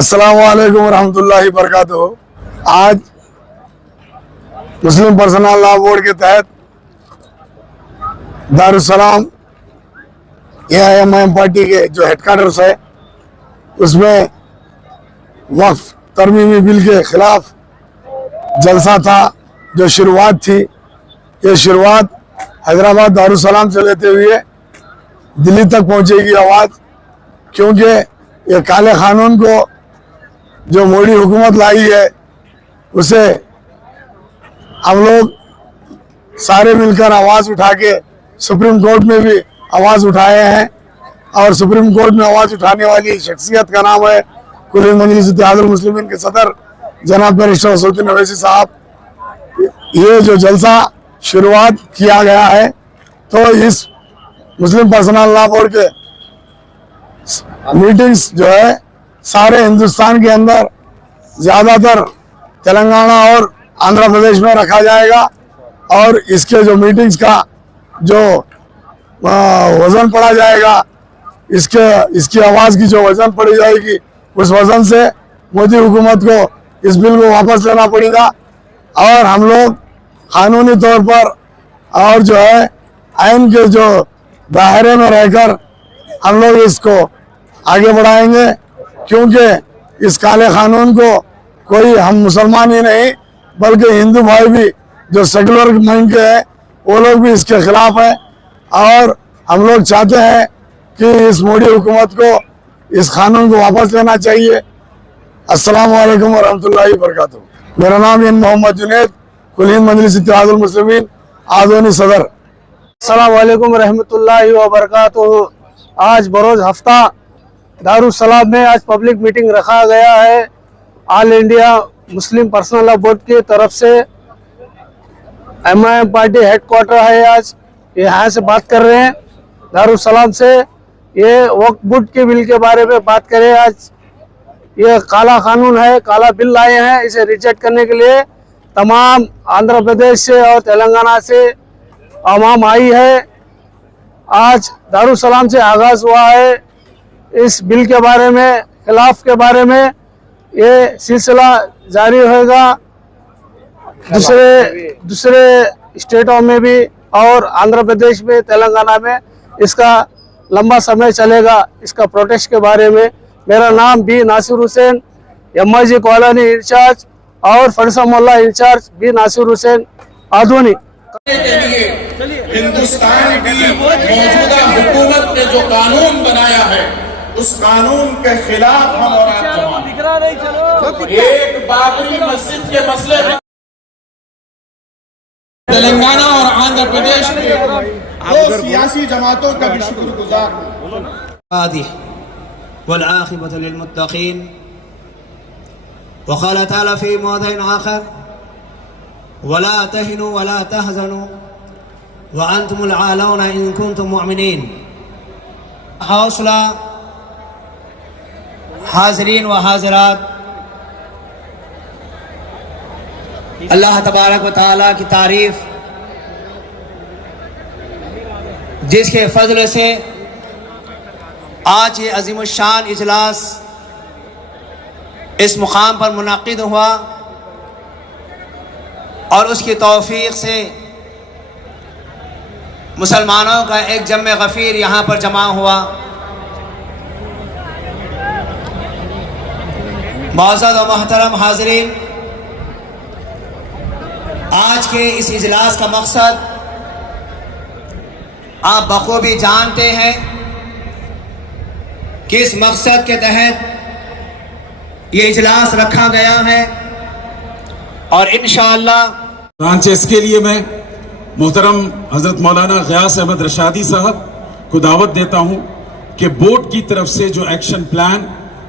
السلام علیکم ورحمۃ اللہ وبرکاتہ۔ آج مسلم پرسنل لا بورڈ کے تحت دارالسلام AIM پارٹی کے جو ہیڈ کوارٹرز ہے اس میں وقف ترمیمی بل کے خلاف جلسہ تھا، جو شروعات تھی۔ یہ شروعات حیدرآباد دارالسلام سے لیتے ہوئے دلی تک پہنچے گی آواز، کیونکہ یہ کالے قانون کو جو موڈی حکومت لائی ہے اسے ہم لوگ سارے مل کر آواز اٹھا کے سپریم کورٹ میں بھی آواز اٹھائے ہیں، اور سپریم کورٹ میں آواز اٹھانے والی شخصیت کا نام ہے کل ہند مجلس اتحاد المسلمین کے صدر جناب بیرسٹر اسدالدین اویسی صاحب۔ یہ جو جلسہ شروعات کیا گیا ہے تو اس مسلم پرسنل لا بورڈ کے میٹنگز جو ہے سارے ہندوستان کے اندر زیادہ تر تلنگانہ اور آندھرا پردیش میں رکھا جائے گا، اور اس کے جو میٹنگز کا جو وزن پڑا جائے گا، اس کی آواز کی جو وزن پڑی جائے گی، اس وزن سے مودی حکومت کو اس بل کو واپس لینا پڑے گا، اور ہم لوگ قانونی طور پر اور جو ہے آئین کے جو دائرے میں رہ کر ہم لوگ اس کو آگے بڑھائیں گے، کیونکہ اس کالے قانون کو کوئی ہم مسلمان ہی نہیں بلکہ ہندو بھائی بھی جو سیکولر مائنڈ کے ہیں وہ لوگ بھی اس کے خلاف ہیں، اور ہم لوگ چاہتے ہیں کہ اس موڈی حکومت کو اس قانون کو واپس لینا چاہیے۔ السلام علیکم ورحمۃ اللہ وبرکاتہ۔ میرا نام محمد جنید، کل ہند مجلس اتحاد المسلمین آدونی صدر۔ السلام علیکم ورحمۃ اللہ وبرکاتہ۔ آج بروز ہفتہ دارالسلام میں آج پبلک میٹنگ رکھا گیا ہے۔ آل انڈیا مسلم پرسنل لا بورڈ کی طرف سے MIM پارٹی ہیڈ کوارٹر ہے، آج یہاں سے بات کر رہے ہیں دارالسلام سے۔ یہ وقف بورڈ کے بل کے بارے میں بات کریں۔ آج یہ کالا قانون ہے، کالا بل لائے ہیں، اسے ریجیکٹ کرنے کے لیے تمام آندھرا پردیش سے اور تلنگانہ سے عوام آئی ہے۔ آج دارالسلام سے آغاز ہوا ہے اس بل کے بارے میں، خلاف کے بارے میں۔ یہ سلسلہ جاری ہوئے گا دوسرے اسٹیٹوں میں بھی، اور آندھرا پردیش میں، تلنگانہ میں اس کا لمبا سمے چلے گا۔ اس کا پروٹیسٹ کے بارے میں میرا نام B Nasir Hussain, MIG colony in charge اور فرسا مولا انچارج بی ناصر حسین آدونی۔ کے لیے ہندوستان کی موجودہ حکومت نے جو قانون بنایا ہے اس قانون کے خلاف ہم اور آپ جمع ہیں۔ ایک بابری مسجد کے مسئلے میں تلنگانہ اور آندھرا پردیش میں دو سیاسی جماعتوں کا بھی شکر گزار ہوں۔ والعاقبة للمتقين وقال تعالى في موضع آخر ولا تهنوا ولا تحزنوا وأنتم العالون إن كنتم مؤمنين۔ حوصلہ حاضرین و حاضرات، اللہ تبارک و تعالیٰ کی تعریف جس کے فضل سے آج یہ عظیم الشان اجلاس اس مقام پر منعقد ہوا، اور اس کی توفیق سے مسلمانوں کا ایک جمع غفیر یہاں پر جمع ہوا۔ معزز و محترم حاضرین، آج کے اس اجلاس کا مقصد آپ بخوبی جانتے ہیں کہ اس مقصد کے تحت یہ اجلاس رکھا گیا ہے، اور انشاءاللہ چنانچہ اس کے لیے میں محترم حضرت مولانا غیاث احمد رشادی صاحب کو دعوت دیتا ہوں کہ بورڈ کی طرف سے جو ایکشن پلان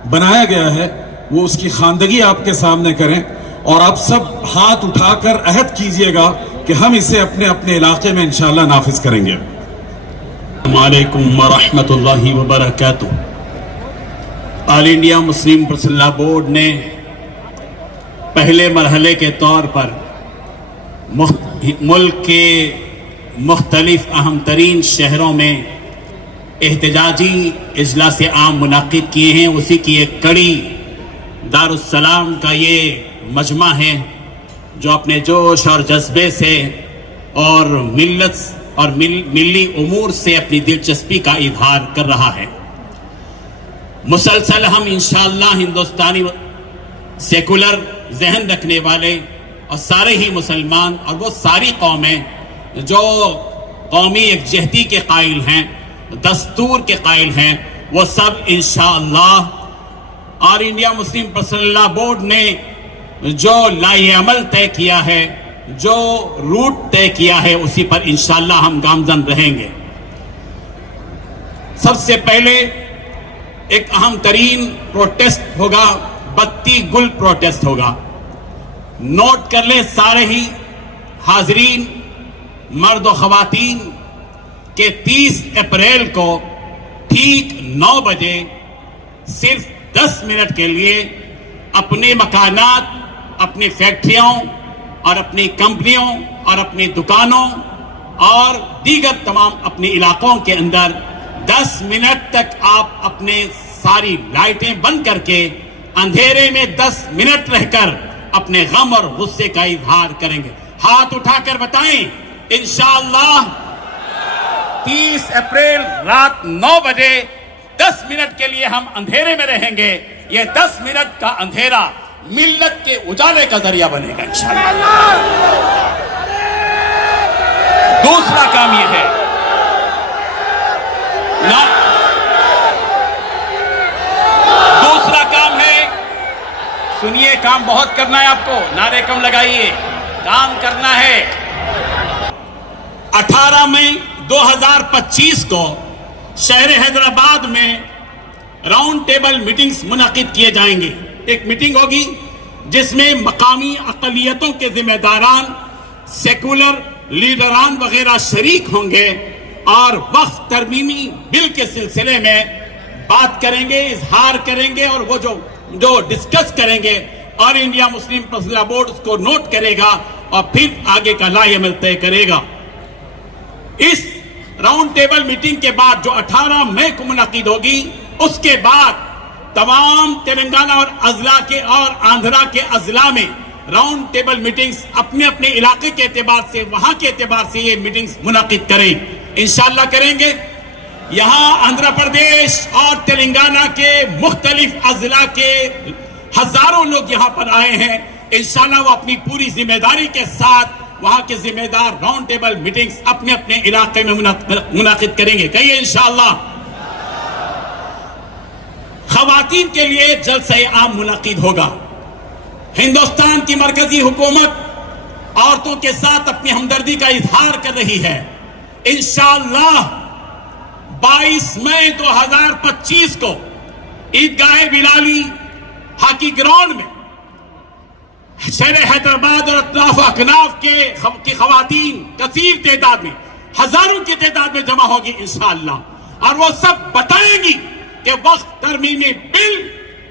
بنایا گیا ہے وہ اس کی خواندگی آپ کے سامنے کریں، اور آپ سب ہاتھ اٹھا کر عہد کیجئے گا کہ ہم اسے اپنے اپنے علاقے میں انشاءاللہ نافذ کریں گے۔ السلام علیکم ورحمۃ اللہ وبرکاتہ۔ آل انڈیا مسلم پرسنل لا بورڈ نے پہلے مرحلے کے طور پر ملک کے مختلف اہم ترین شہروں میں احتجاجی اجلاس عام منعقد کیے ہیں۔ اسی کی ایک کڑی दारुस्सलाम का ये मजमा है जो अपने जोश और जज्बे से और मिल्लत और मिली उमूर से अपनी दिलचस्पी का इजहार कर रहा है। मुसलसल हम इंशाअल्लाह हिंदुस्तानी सेकुलर जहन रखने वाले और सारे ही मुसलमान और वो सारी कौमें जो कौमी यकजहती के कायल हैं, दस्तूर के कायल हैं, वो सब इंशाअल्लाह और India Muslim personal law board ने जो लाए अमल तय किया है, जो रूट तय किया है, उसी पर इंशाअल्लाह हम गामजन रहेंगे। सबसे पहले एक अहम तरीन प्रोटेस्ट होगा, बत्ती गुल प्रोटेस्ट होगा। नोट कर ले सारे ही हाजरीन, मर्द और खवातीन, के 30 अप्रैल को ठीक 9 बजे सिर्फ 10 मिनट के लिए अपने मकानात, अपनी फैक्ट्रियों और अपनी कंपनियों और अपनी दुकानों और दीगर तमाम अपने इलाकों के अंदर 10 मिनट तक आप अपने सारी लाइटें बंद करके अंधेरे में 10 मिनट रहकर अपने गम और गुस्से का इजहार करेंगे। हाथ उठाकर बताएं, इंशाअल्लाह 30 अप्रैल रात 9 बजे 10 मिनट के लिए हम अंधेरे में रहेंगे। ये 10 मिनट का अंधेरा मिल्लत के उजाले का जरिया बनेगा इंशाअल्लाह। दूसरा काम ये है ना, दूसरा काम है, सुनिए, काम बहुत करना है आपको, नारे कम लगाइए, काम करना है। 18 मई 2025 को शहर हैदराबाद में राउंड टेबल मीटिंग्स मुनाकिद किए जाएंगे। एक मीटिंग होगी जिसमें मकामी अक़लियतों के जिम्मेदारान, सेकुलर लीडरान वगैरह शरीक होंगे और वक्फ तरमीमी बिल के सिलसिले में बात करेंगे, इजहार करेंगे और वो जो डिस्कस करेंगे और India Muslim personal law board उसको नोट करेगा और फिर आगे का लाएअमल तय करेगा। इस राउंड टेबल मीटिंग के बाद जो 18 मई को मुनाकिद होगी, उसके बाद तमाम तेलंगाना और अजला के और आंध्रा के अजला में राउंड टेबल मीटिंग्स अपने अपने इलाके के एतबार से, वहां के एतबार से ये मीटिंग्स मुनाकिद करें, इंशाअल्लाह करेंगे। यहाँ आंध्र प्रदेश और तेलंगाना के मुख्तलिफ अजला के हजारों लोग यहाँ पर आए हैं। इंशाअल्लाह वो अपनी पूरी जिम्मेदारी के साथ वहां के जिम्मेदार राउंड टेबल मीटिंग्स अपने अपने इलाके में मुनाकिद करेंगे। कहिए इंशाअल्लाह। खवातीन के लिए जलसे आम मुनाकिद होगा। हिंदुस्तान की मरकजी हुकूमत औरतों के साथ अपनी हमदर्दी का इजहार कर रही है। इंशाअल्लाह 22 मई 2025 को ईदगाह बिलाली हॉकी ग्राउंड में शहर हैदराबाद और अतराफ अकनाफ की खवातीन कसीर तादाद में, हजारों की तादाद में जमा होगी इंशाअल्लाह, और वो सब बताएंगी कि वक्त तरमीमी बिल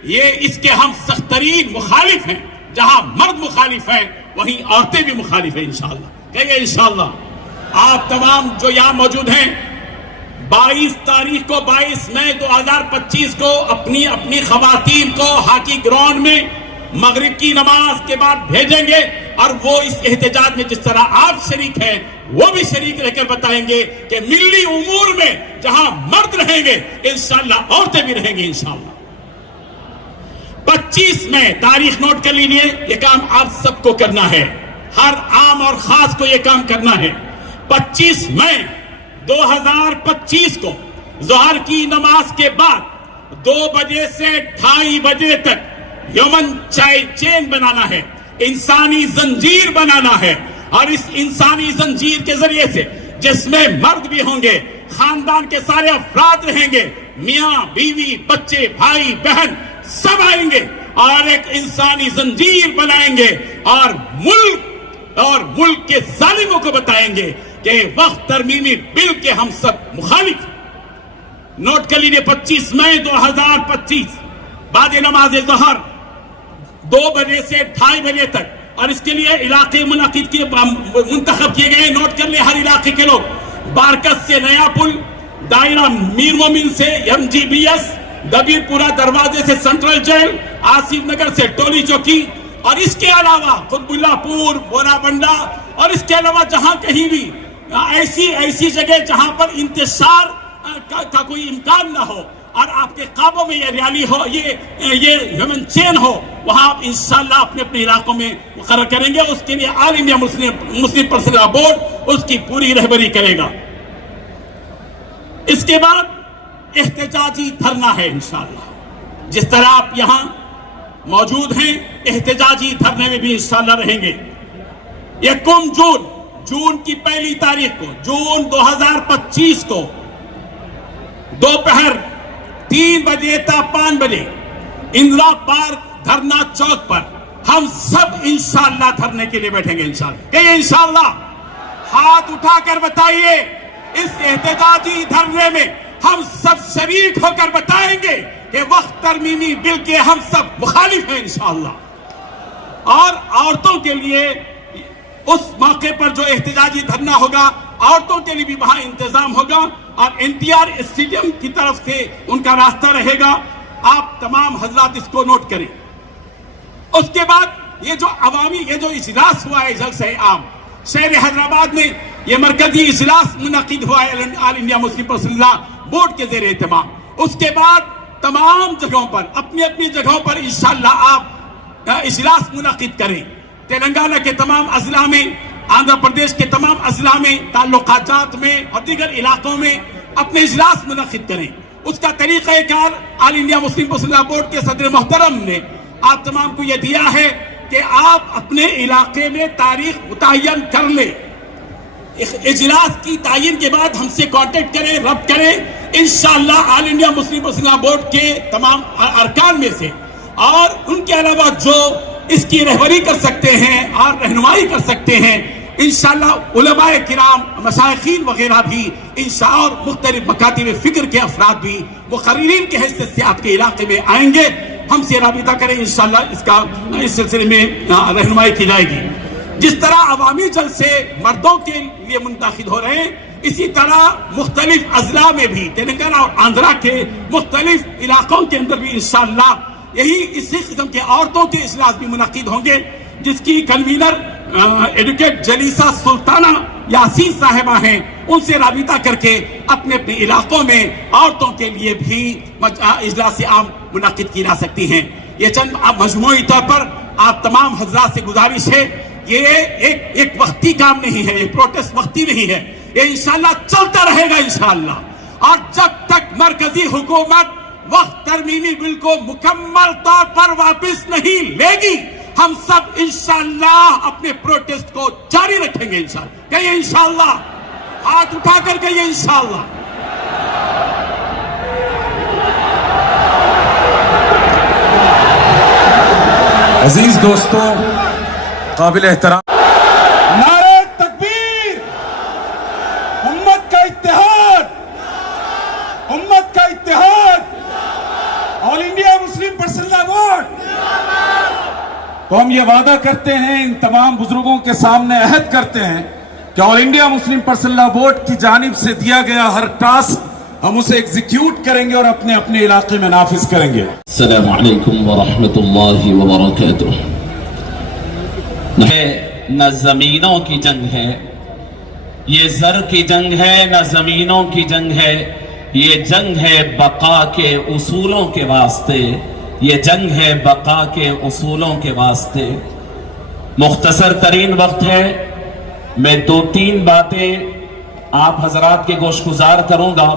ये इसके हम सख्तरीन मुखालिफ हैं। जहां मर्द मुखालिफ हैं वहीं औरतें भी मुखालिफ हैं इंशाअल्लाह। कहिए इंशाअल्लाह। आप तमाम जो यहां मौजूद हैं 22 तारीख को 22 मई 2025 को अपनी अपनी खवातीन को हॉकी ग्राउंड में मगरिब की नमाज के बाद भेजेंगे और वो इस एहतजाज में जिस तरह आप शरीक हैं वो भी शरीक रहकर बताएंगे कि मिली उमूर में जहां मर्द रहेंगे इंशाअल्लाह औरतें भी रहेंगी इंशाअल्लाह। 25 मई तारीख नोट कर लीजिए, ये काम आप सबको करना है, हर आम और खास को ये काम करना है। 25 मई 2025 को ज़ोहर की नमाज के बाद 2 बजे से 2:30 बजे तक यमन चेन बनाना है, इंसानी जंजीर बनाना है, और इस इंसानी जंजीर के जरिए से जिसमें मर्द भी होंगे, खानदान के सारे अफराद रहेंगे, मियां बीवी बच्चे भाई बहन सब आएंगे और एक इंसानी जंजीर बनाएंगे और मुल्क के जालिमों को बताएंगे कि वक्त तरमीमी बिल के हम सब मुखालिफ। नोट कर लीजिए 25 मई 2025 बाद नमाज ज़ोहर 2 बजे से 2:30 बजे तक, और इसके लिए इलाके मुनाकिद किए मुंतखब किए गए। नोट कर ले हर इलाके के लोग, बारकस से नया पुल, दायरा मीर मोमिन से MGBS, दबीरपुरा दरवाजे से सेंट्रल जेल, आसिफ नगर से टोली चौकी, और इसके अलावा कुतुबुल्लाहपुर, बोराबंडा, और इसके अलावा जहां कहीं भी ऐसी जगह जहां पर इंतशार का कोई इम्कान ना हो और आपके काबू में ये रैली हो, ये ह्यूमन चेन हो, वहां आप इंशाल्लाह अपने अपने इलाकों में मुकर्रर करेंगे। उसके लिए all India Muslim personal board उसकी पूरी रहबरी करेगा। इसके बाद एहतजाजी धरना है इंशाल्लाह। जिस तरह आप यहां मौजूद हैं, एहतजाजी धरने में भी इंशाल्लाह रहेंगे। 1 जून की 1 तारीख को, जून 2025 को दोपहर 3 बजे था 5 बजे इंदिरा पार्क धरना चौक पर हम सब इंशाल्लाह धरने के लिए बैठेंगे। इंशाल्लाह कहिए इंशाल्लाह, हाथ उठाकर बताइए। इस एहतजाजी धरने में हम सब शरीक होकर बताएंगे कि वक्त तरमीमी बिल के हम सब मुखालिफ हैं इंशाल्लाह। और औरतों के लिए उस मौके पर जो एहतजाजी धरना होगा, औरतों के लिए भी वहां इंतजाम होगा और एनटीआर स्टेडियम की तरफ से उनका रास्ता रहेगा। आप तमाम हजरात इसको नोट करें। उसके बाद ये जो इजलास हुआ है जलसे आम शहर हैदराबाद में, ये मरकजी इजलास मुनक़िद हुआ है all India Muslim personal board के जेर एहतमाम। उसके बाद तमाम जगहों पर अपनी अपनी जगहों पर इंशाल्लाह आप इजलास मुनक़िद करें। तेलंगाना के तमाम अजला में, आंध्र प्रदेश के तमाम अजला में, ताल्लुकात में और दीगर इलाकों में अपने इजलास मुनक़िद करें। उसका तरीक़ाकार all India Muslim personal board के सदर मोहतरम ने आप तमाम को यह दिया है कि आप अपने इलाके में तारीख मुतय्यन कर लें। इजलास की तायीन के बाद हमसे कांटेक्ट करें, रब्त करें। इंशाअल्लाह all India Muslim personal board के तमाम अरकान में से और उनके अलावा जो इसकी रहबरी कर सकते हैं और रहनुमाई कर सकते हैं, इंशाअल्लाह उलमाए किराम, मशाइखीन वगैरह भी इंशाअल्लाह और मुख्तलिफ मकातिब फिक्र के अफराद भी मुकर्रिरीन के हैसियत से आपके इलाके में आएंगे। हमसे राबिता करें, इंशाअल्लाह इस सिलसिले में रहनुमाई की जाएगी। जिस तरह अवामी जलसे मर्दों के लिए मुंतखब हो रहे हैं, इसी तरह मुख्तलिफ अजला में भी तेलंगाना और आंध्रा के मुख्तलिफ इलाकों के अंदर भी इंशाअल्लाह यही इसी किस्म के औरतों के इजलास भी मुनक़िद होंगे, जिसकी कन्वीनर एडवोकेट जलीसा सुल्ताना यासीन साहिबा हैं। उनसे राबिता करके अपने अपने इलाकों में औरतों के लिए भी इजलास आम मुनक़िद की जा सकती हैं। ये चंद मजमूई तौर पर आप तमाम हजरात से गुजारिश है, ये एक वक्ती काम नहीं है, ये प्रोटेस्ट वक्ती नहीं है, ये इंशाअल्लाह चलता रहेगा इंशाअल्लाह। और जब तक मरकजी हुकूमत वक्त तरमीमी बिल को मुकम्मल तौर पर वापस नहीं लेगी, हम सब इंशाअल्लाह अपने प्रोटेस्ट को जारी रखेंगे इंशाअल्लाह। कहिए इंशाअल्लाह, हाथ उठाकर कहिए इंशाअल्लाह। अजीज दोस्तों, काबिल एहतराम नारे तकबीर, उम्मत का इत्तेहाद, उम्मत का इत्तेहाद, all India Muslim personal board. तो हम ये वादा करते हैं, इन तमाम बुजुर्गों के सामने अहद करते हैं कि all India Muslim personal board की जानिब से दिया गया हर टास्क हम उसे एग्जीक्यूट करेंगे और अपने अपने इलाके में नाफिज करेंगे। अस्सलामु अलैकुम व रहमतुल्लाहि व बरकातुहू। न जमीनों की जंग है, ये जर की जंग है, न जमीनों की जंग है, ये जंग है बका के उसूलों के वास्ते, ये जंग है बका के उसूलों के वास्ते। मुख्तसर तरीन वक्त है, मैं 2-3 बातें आप हजरात के गोशगुजार करूंगा।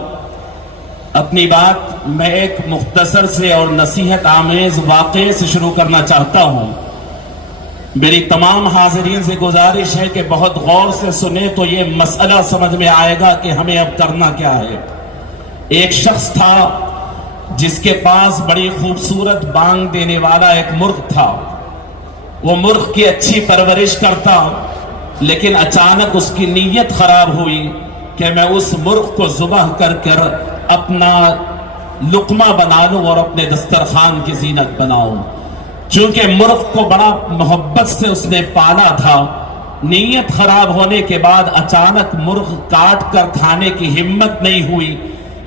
अपनी बात मैं एक मुख्तसर से और नसीहत आमेज वाक़े से शुरू करना चाहता हूं। मेरी तमाम हाज़रीन से गुजारिश है कि बहुत गौर से सुने तो ये मसला समझ में आएगा कि हमें अब करना क्या है। एक शख्स था जिसके पास बड़ी खूबसूरत बांग देने वाला एक मुर्ग था। वो मुर्ग की अच्छी परवरिश करता, लेकिन अचानक उसकी नीयत खराब हुई कि मैं उस मुर्ग को ज़ुबह कर अपना लुकमा बना लूं और अपने दस्तरखान की जीनत बनाऊं। चूंकि मुर्ग को बड़ा मोहब्बत से उसने पाला था, नीयत खराब होने के बाद अचानक मुर्ग काट कर खाने की हिम्मत नहीं हुई।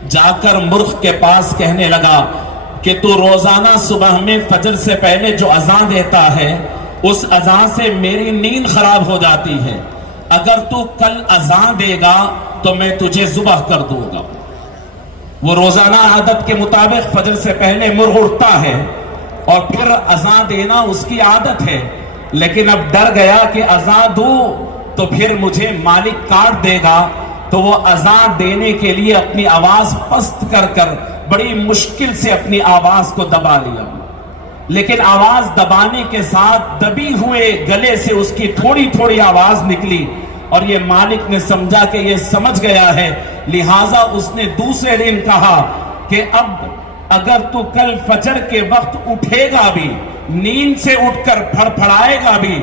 जाकर मुर्ग के पास कहने लगा کہ تو روزانہ صبح میں فجر سے پہلے جو اذان دیتا ہے اس اذان سے میری نیند خراب ہو جاتی ہے، اگر تو کل اذان دے گا تو میں تجھے ذبح کر دوں گا۔ وہ روزانہ عادت کے مطابق فجر سے پہلے مرغ اٹھتا ہے اور پھر اذان دینا اس کی عادت ہے، لیکن اب ڈر گیا کہ اذان دوں تو پھر مجھے مالک کاٹ دے گا، تو وہ اذان دینے کے لیے اپنی آواز پست کر کر بڑی مشکل سے اپنی آواز کو دبا لیا، لیکن آواز دبانے کے ساتھ دبی ہوئے گلے سے اس کی تھوڑی تھوڑی آواز نکلی، اور یہ مالک نے سمجھا کہ یہ سمجھ گیا ہے، لہٰذا اس نے دوسرے دن کہا کہ اب اگر تو کل فجر کے وقت اٹھے گا بھی، نیند سے اٹھ کر پھڑ پھڑائے گا بھی،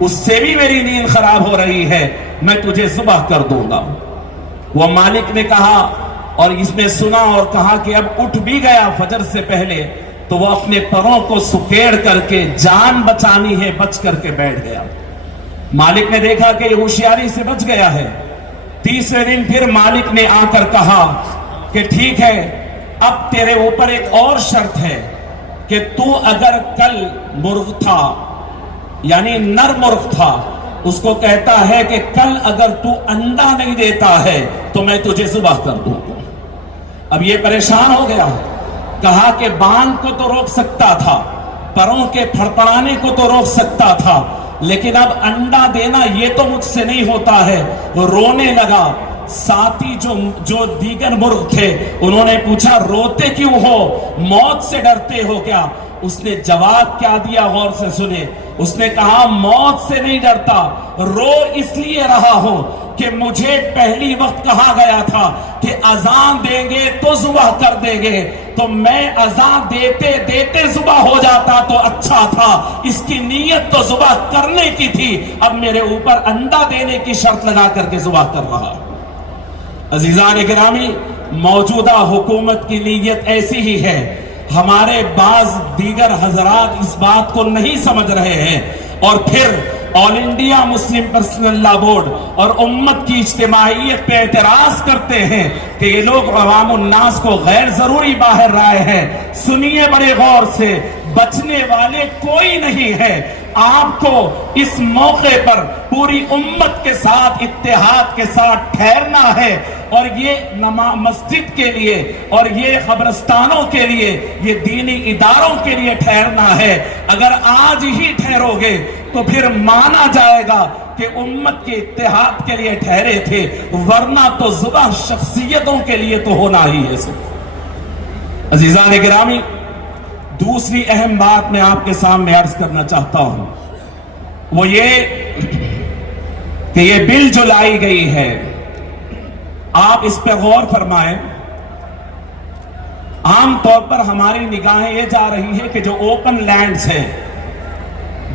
اس سے بھی میری نیند خراب ہو رہی ہے، میں تجھے ذبح کر دوں گا۔ وہ مالک نے کہا، اور اس نے سنا اور کہا کہ اب اٹھ بھی گیا فجر سے پہلے، تو وہ اپنے پروں کو سکیڑ کر کے جان بچانی ہے بچ کر کے بیٹھ گیا۔ مالک نے دیکھا کہ یہ ہوشیاری سے بچ گیا ہے۔ تیسرے دن پھر مالک نے آ کر کہا کہ ٹھیک ہے، اب تیرے اوپر ایک اور شرط ہے کہ تو اگر کل مرغ تھا، یعنی نر مرغ تھا، اس کو کہتا ہے کہ کل اگر تو انڈا نہیں دیتا ہے تو میں تجھے ذبح کر دوں گا۔ اب یہ پریشان ہو گیا، کہا کہ بانگ کو تو روک سکتا تھا، پروں کے پھڑپڑانے کو تو روک سکتا تھا، لیکن اب انڈا دینا یہ تو مجھ سے نہیں ہوتا ہے۔ رونے لگا۔ ساتھی جو دیگر مرغ تھے انہوں نے پوچھا روتے کیوں ہو، موت سے ڈرتے ہو کیا؟ اس نے جواب کیا دیا، غور سے سنے۔ اس نے کہا موت سے نہیں ڈرتا، رو اس لیے رہا ہوں کہ مجھے پہلی وقت کہا گیا تھا کہ اذان دیں گے تو ذبح کر دیں گے، تو میں اذان دیتے دیتے ذبح ہو جاتا تو اچھا تھا، اس کی نیت تو ذبح کرنے کی تھی، اب میرے اوپر انڈا دینے کی شرط لگا کر کے ذبح کر رہا۔ عزیزان گرامی، موجودہ حکومت کی نیت ایسی ہی ہے۔ ہمارے بعض دیگر حضرات اس بات کو نہیں سمجھ رہے ہیں، اور پھر آل انڈیا مسلم پرسنل لا بورڈ اور امت کی اجتماعیت پہ اعتراض کرتے ہیں کہ یہ لوگ عوام الناس کو غیر ضروری باہر رائے ہیں۔ سنیے بڑے غور سے، بچنے والے کوئی نہیں ہے۔ آپ کو اس موقع پر پوری امت کے ساتھ اتحاد کے ساتھ ٹھہرنا ہے، اور یہ مسجد کے لیے اور یہ قبرستانوں کے لیے، یہ دینی اداروں کے لیے ٹھہرنا ہے۔ اگر آج ہی ٹھہرو گے تو پھر مانا جائے گا کہ امت کے اتحاد کے لیے ٹھہرے تھے، ورنہ تو ذبح شخصیتوں کے لیے تو ہونا ہی ہے۔ عزیزان گرامی، دوسری اہم بات میں آپ کے سامنے عرض کرنا چاہتا ہوں، وہ یہ کہ یہ بل جو لائی گئی ہے، آپ اس پہ غور فرمائیں۔ عام طور پر ہماری نگاہیں یہ جا رہی ہے کہ جو اوپن لینڈز ہیں،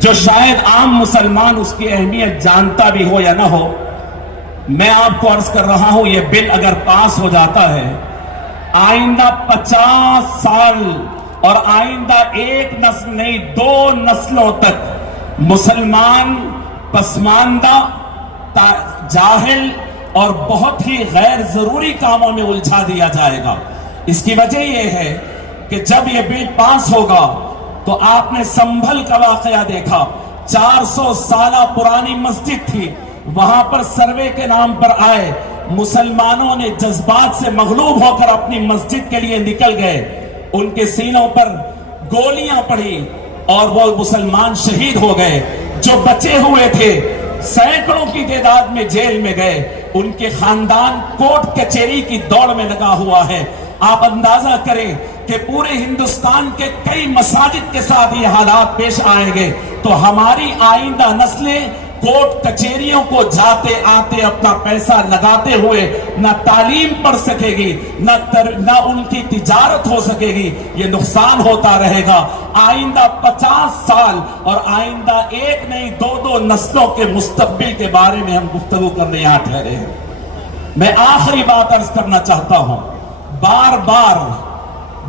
جو شاید عام مسلمان اس کی اہمیت جانتا بھی ہو یا نہ ہو، میں آپ کو عرض کر رہا ہوں یہ بل اگر پاس ہو جاتا ہے، آئندہ 50 سال اور آئندہ ایک نسل نہیں 2 نسلوں تک مسلمان پسماندہ، جاہل اور بہت ہی غیر ضروری کاموں میں الجھا دیا جائے گا۔ اس کی وجہ یہ ہے کہ جب یہ بل پاس ہوگا تو آپ نے سنبھل کا واقعہ دیکھا، 400 سالہ پرانی مسجد تھی، وہاں پر سروے کے نام پر آئے، مسلمانوں نے جذبات سے مغلوب ہو کر اپنی مسجد کے لیے نکل گئے، ان کے سینوں پر گولیاں پڑی اور وہ مسلمان شہید ہو گئے۔ جو بچے ہوئے تھے سینکڑوں کی تعداد میں جیل میں گئے، ان کے خاندان کورٹ کچہری کی دوڑ میں لگا ہوا ہے۔ آپ اندازہ کریں کہ پورے ہندوستان کے کئی مساجد کے ساتھ یہ حالات پیش آئیں گے، تو ہماری آئندہ نسلیں کورٹ کچہریوں کو جاتے آتے اپنا پیسہ لگاتے ہوئے نہ تعلیم پڑھ سکے گی، نہ ان کی تجارت ہو سکے گی، یہ نقصان ہوتا رہے گا۔ آئندہ 50 سال اور آئندہ ایک نہیں 2 نسلوں کے مستقبل کے بارے میں ہم گفتگو کرنے یہاں ٹھہرے ہیں۔ میں آخری بات عرض کرنا چاہتا ہوں، بار بار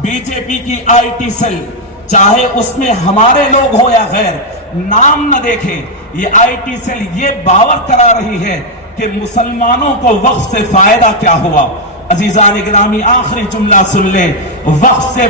بی جے پی کی آئی ٹی سیل، چاہے اس میں ہمارے لوگ ہو یا غیر، نام نہ دیکھیں، یہ آئی ٹی سیل یہ باور کرا رہی ہے کہ مسلمانوں کو وقف سے فائدہ کیا ہوا۔ अजीजान गिरामी आखिरी जुमला सुन ले, वक्त से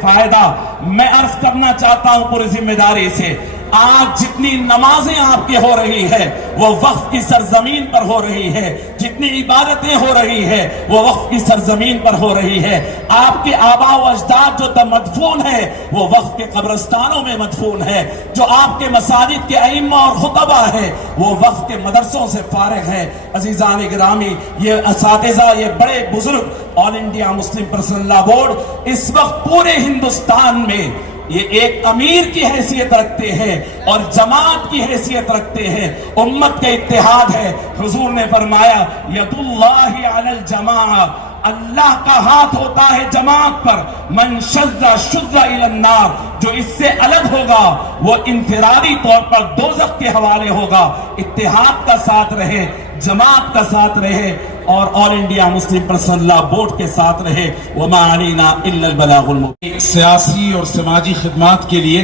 फायदा। मैं अर्ज करना चाहता हूं पूरी जिम्मेदारी से, आज जितनी नमाजें आपकी हो रही है वो वक्फ की सरजमीन पर हो रही है, जितनी इबादतें हो रही है वो वक्फ की सरजमीन पर हो रही है। आपके आबा व अजदाद जो मदफून है वो वक्फ के कब्रिस्तानों में मदफून है। जो आपके मसाजिद के अइम्मा और खुतबा है वो वक्फ के मदरसों से फारिग है। अजीजान गिरामी, ये असातिज़ा, ये बड़े बुजुर्ग all India Muslim personal law board इस वक्त पूरे हिंदुस्तान में ये एक अमीर की हैसियत रखते हैं और जमात की हैसियत रखते हैं। उम्मत का इत्तेहाद है। हुजूर ने फरमाया यदुल्लाहि अलल जमाअ, अल्लाह का हाथ होता है जमात पर। मन शज़्ज़ा शुज़्ज़ा इलन नार, जो इससे अलग होगा वो इंफिरादी तौर पर दोज़ख के हवाले होगा। इत्तेहाद का साथ रहे, जमात का साथ रहे और all India Muslim personal law board के साथ रहे। वमा अलैना इल्लल बलागुल मुबीन। सियासी और समाजी खिदमात के लिए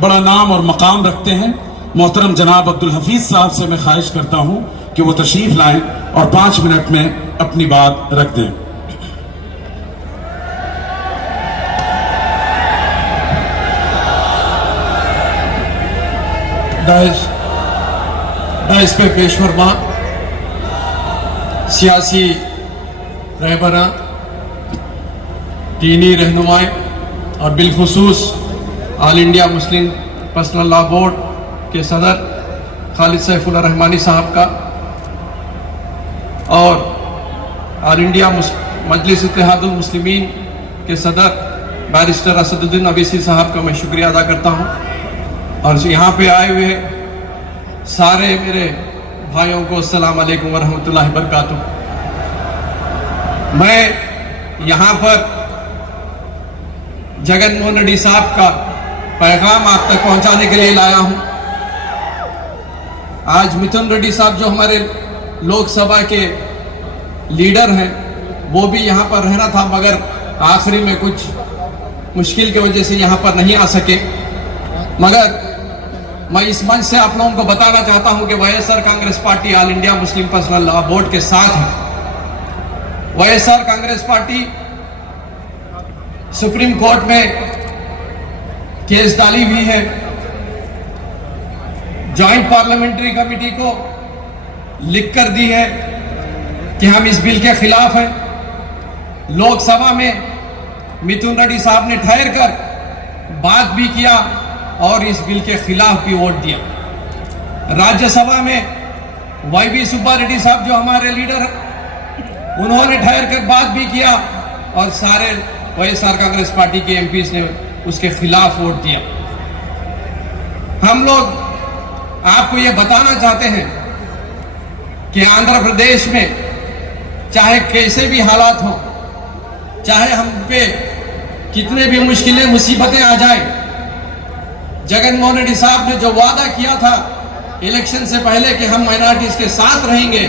बड़ा नाम और मकाम रखते हैं। मोहतरम जनाब अब्दुल हफीज साहब से मैं ख्वाहिश करता हूँ कि वो तशरीफ लाएं और 5 मिनट में अपनी बात रख दें। डाइस पे पेश फरमा सियासी रहबरा, दीनी रहनुमाई और बिलखुसूस all India Muslim personal law board के सदर खालिद सैफुल्लाह रहमानी साहब का और ऑल इंडिया मजलिस इत्तेहादुल मुस्लिमीन के सदर बैरिस्टर असदुद्दीन अवीसी साहब का मैं शुक्रिया अदा करता हूँ। और यहाँ पे आए हुए सारे मेरे भाइयों को अस्सलाम वालेकुम व रहमतुल्लाहि व बरकातुहू। मैं यहाँ पर जगन मोहन रेड्डी साहब का पैगाम आप तक पहुँचाने के लिए लाया हूँ। आज मिथुन रेड्डी साहब जो हमारे लोकसभा के लीडर हैं वो भी यहाँ पर रहना था, मगर आखिरी में कुछ मुश्किल की वजह से यहाँ पर नहीं आ सके। मगर मैं इस मंच से आप लोगों को बताना चाहता हूं कि YSR Congress party all India Muslim personal law board के साथ है। YSR Congress party supreme court में केस डाली हुई है। जॉइंट पार्लियामेंट्री कमेटी को लिख कर दी है कि हम इस बिल के खिलाफ हैं। लोकसभा में मिथुन रेड्डी साहब ने ठहर कर बात भी किया और इस बिल के खिलाफ भी वोट दिया। राज्यसभा में वाईबी सुब्बा रेड्डी साहब जो हमारे लीडर हैं उन्होंने ठहर कर बात भी किया और सारे वाईएसआर कांग्रेस पार्टी के एमपीज ने उसके खिलाफ वोट दिया। हम लोग आपको ये बताना चाहते हैं कि आंध्र प्रदेश में चाहे कैसे भी हालात हो, चाहे हम पे कितने भी मुश्किलें मुसीबतें आ जाए, जगन मोहन रेड्डी साहब ने जो वादा किया था इलेक्शन से पहले कि हम माइनॉरिटीज के साथ रहेंगे,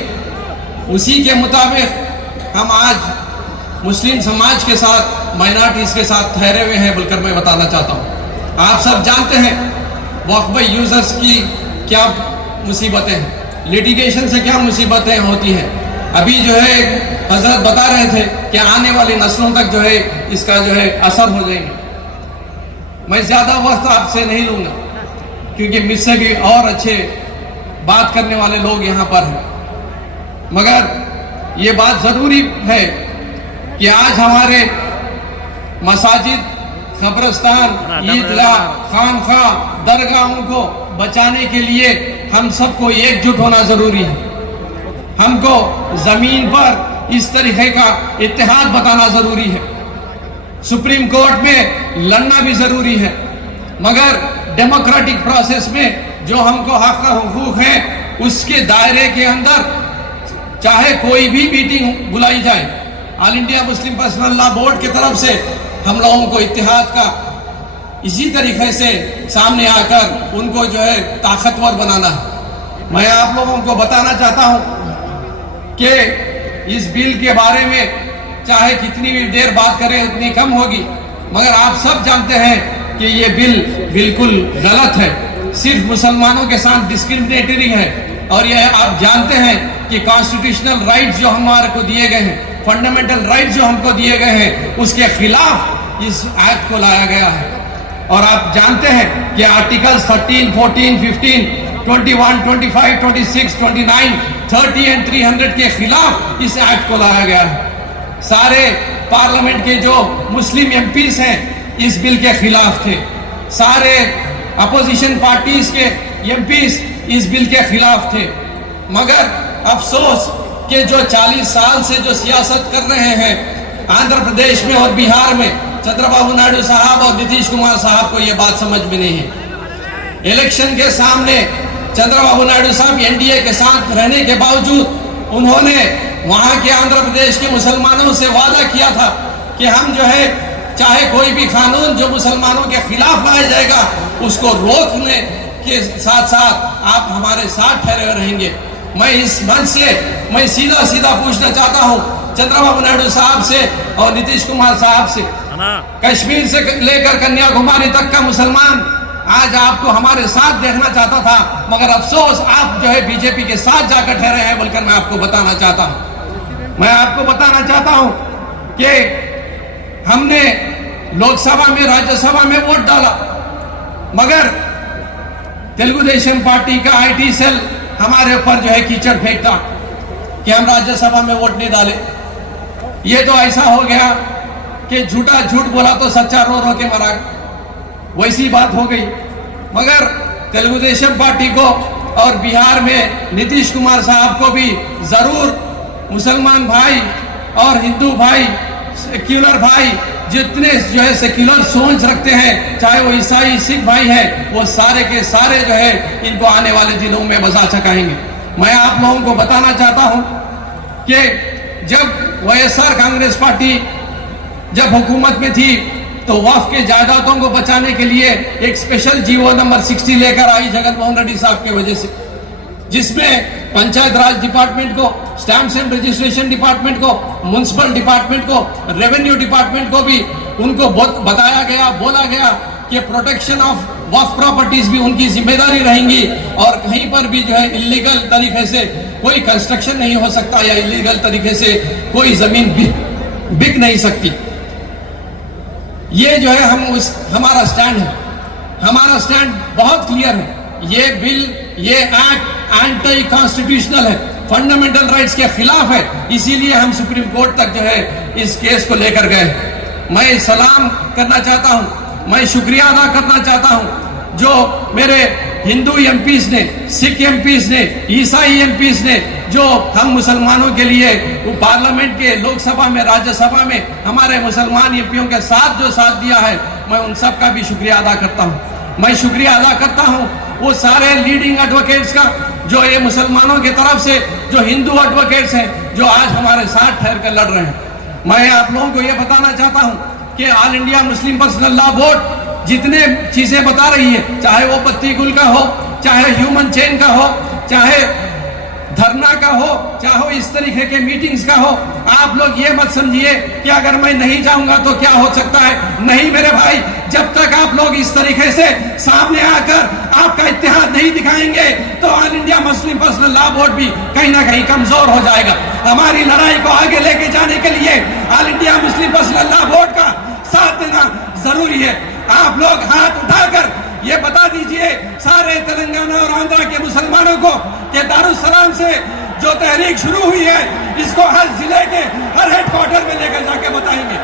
उसी के मुताबिक हम आज मुस्लिम समाज के साथ, माइनॉरिटीज के साथ ठहरे हुए हैं बोलकर मैं बताना चाहता हूँ। आप सब जानते हैं वक्फ यूजर्स की क्या मुसीबतें हैं, लिटिगेशन से क्या मुसीबतें होती हैं। अभी जो है हजरत बता रहे थे कि आने वाली नस्लों तक जो है इसका जो है असर हो जाएंगे। मैं ज़्यादा वक्त आपसे नहीं लूँगा क्योंकि मुझसे भी और अच्छे बात करने वाले लोग यहाँ पर हैं, मगर ये बात ज़रूरी है कि आज हमारे मसाजिद, कब्रिस्तान, ईदगाह, खानखा, दरगाहों को बचाने के लिए हम सबको एकजुट होना ज़रूरी है। हमको ज़मीन पर इस तरीके का इत्तेहाद बताना ज़रूरी है। सुप्रीम कोर्ट में लड़ना भी ज़रूरी है, मगर डेमोक्रेटिक प्रोसेस में जो हमको हक हुकूक है उसके दायरे के अंदर चाहे कोई भी मीटिंग बुलाई जाए, all India Muslim personal law board की तरफ से हम लोगों को इत्तेहाद का इसी तरीके से सामने आकर उनको जो है ताकतवर बनाना है। मैं आप लोगों को बताना चाहता हूं कि इस बिल के बारे में चाहे कितनी भी देर बात करें उतनी कम होगी, मगर आप सब जानते हैं कि ये बिल बिल्कुल गलत है, सिर्फ मुसलमानों के साथ डिस्क्रिमिनेटरी है। और ये आप जानते हैं कि कॉन्स्टिट्यूशनल राइट्स जो हमारे को दिए गए हैं फंडामेंटल राइट जो हमको दिए गए हैं उसके खिलाफ इस एक्ट को लाया गया है। और आप जानते हैं कि आर्टिकल्स 13, 14, 15, 21, 25, 26, 29, 30 एंड 300 के खिलाफ इस एक्ट को लाया गया है। सारे पार्लियामेंट के जो मुस्लिम एमपीज हैं इस बिल के खिलाफ थे, सारे अपोजिशन पार्टीज के एमपीज इस बिल के खिलाफ थे। मगर अफसोस कि जो 40 साल से जो सियासत कर रहे हैं आंध्र प्रदेश में और बिहार में, चंद्रबाबू नायडू साहब और नीतीश कुमार साहब को ये बात समझ में नहीं है। इलेक्शन के सामने चंद्रबाबू नायडू साहब एनडीए के साथ रहने के बावजूद उन्होंने वहां के आंध्र प्रदेश के मुसलमानों से वादा किया था कि हम जो है चाहे कोई भी कानून जो मुसलमानों के खिलाफ लाया जाएगा उसको रोकने के साथ साथ आप हमारे साथ ठहरे रहेंगे। मैं इस मंच से मैं सीधा सीधा पूछना चाहता हूं चंद्रबाबू नायडू साहब से और नीतीश कुमार साहब से, कश्मीर से लेकर कन्याकुमारी तक का मुसलमान आज आपको हमारे साथ देखना चाहता था, मगर अफसोस आप जो है बीजेपी के साथ जाकर ठहरे हैं बोलकर मैं आपको बताना चाहता हूं। मैं आपको बताना चाहता हूं कि हमने लोकसभा में राज्यसभा में वोट डाला, मगर तेलुगु देशम पार्टी का आईटी सेल हमारे ऊपर जो है कीचड़ फेंकता कि हम राज्यसभा में वोट नहीं डाले। ये तो ऐसा हो गया कि झूठा झूठ बोला तो सच्चा रो रो के मरा, वैसी बात हो गई। मगर तेलुगु देशम पार्टी को और बिहार में नीतीश कुमार साहब को भी जरूर मुसलमान भाई और हिंदू भाई, सेक्युलर भाई जितने जो है सेक्युलर सोच रखते हैं, चाहे वो ईसाई सिख भाई हैं, वो सारे के सारे जो है इनको आने वाले दिनों में बचा सकाएंगे। मैं आप लोगों को बताना चाहता हूं कि जब वाईएसआर कांग्रेस पार्टी जब हुकूमत में थी तो वक्फ के जायदादों को बचाने के लिए एक स्पेशल जीवो नंबर 60 लेकर आई जगनमोहन रेड्डी साहब की वजह से, जिसमें पंचायत राज डिपार्टमेंट को, स्टैम्प्स एंड रजिस्ट्रेशन डिपार्टमेंट को, म्युनिसिपल डिपार्टमेंट को, रेवेन्यू डिपार्टमेंट को भी उनको बताया गया, बोला गया कि प्रोटेक्शन ऑफ वक्फ प्रॉपर्टीज भी उनकी जिम्मेदारी रहेंगी और कहीं पर भी जो है इलीगल तरीके से कोई कंस्ट्रक्शन नहीं हो सकता या इलीगल तरीके से कोई जमीन बिक नहीं सकती। ये जो है हमारा स्टैंड है, हमारा स्टैंड बहुत क्लियर है। ये बिल, ये एक्ट एंटी कॉन्स्टिट्यूशनल है, फंडामेंटल राइट्स के खिलाफ है, इसीलिए हम सुप्रीम कोर्ट तक जो है इस केस को लेकर गए। मैं सलाम करना चाहता हूं, मैं शुक्रिया अदा करना चाहता हूं जो मेरे हिंदू एमपीज ने, सिख एमपीज ने, ईसाई एमपीज ने जो हम मुसलमानों के लिए पार्लियामेंट के, लोकसभा में, राज्यसभा में हमारे मुसलमान एमपीओं के साथ जो साथ दिया है, मैं उन सब का भी शुक्रिया अदा करता हूं। मैं शुक्रिया अदा करता हूं वो सारे लीडिंग एडवोकेट्स का जो ये मुसलमानों की तरफ से जो हिंदू एडवोकेट्स हैं जो आज हमारे साथ ठहर कर लड़ रहे हैं। मैं आप लोगों को ये बताना चाहता हूं कि all India Muslim personal law board जितने चीजें बता रही है, चाहे वो पत्ती गुल का हो, चाहे ह्यूमन चेन का हो, चाहे धरना का हो, चाहे इस तरीके के मीटिंग्स का हो, आप लोग ये मत समझिए कि अगर मैं नहीं जाऊंगा तो क्या हो सकता है। नहीं मेरे भाई, जब तक आप लोग इस तरीके से सामने आकर आपका इत्तेहाद नहीं दिखाएंगे तो all India Muslim personal law board भी कहीं ना कहीं कमजोर हो जाएगा। हमारी लड़ाई को आगे लेके जाने के लिए all India Muslim personal law board का साथ देना जरूरी है। आप लोग हाथ उठाकर ये बता दीजिए सारे तेलंगाना और आंध्र के मुसलमानों को कि दारुसलाम से जो तहरीक शुरू हुई है इसको हर जिले के हर हेडक्वार्टर में लेकर जाके बताएंगे।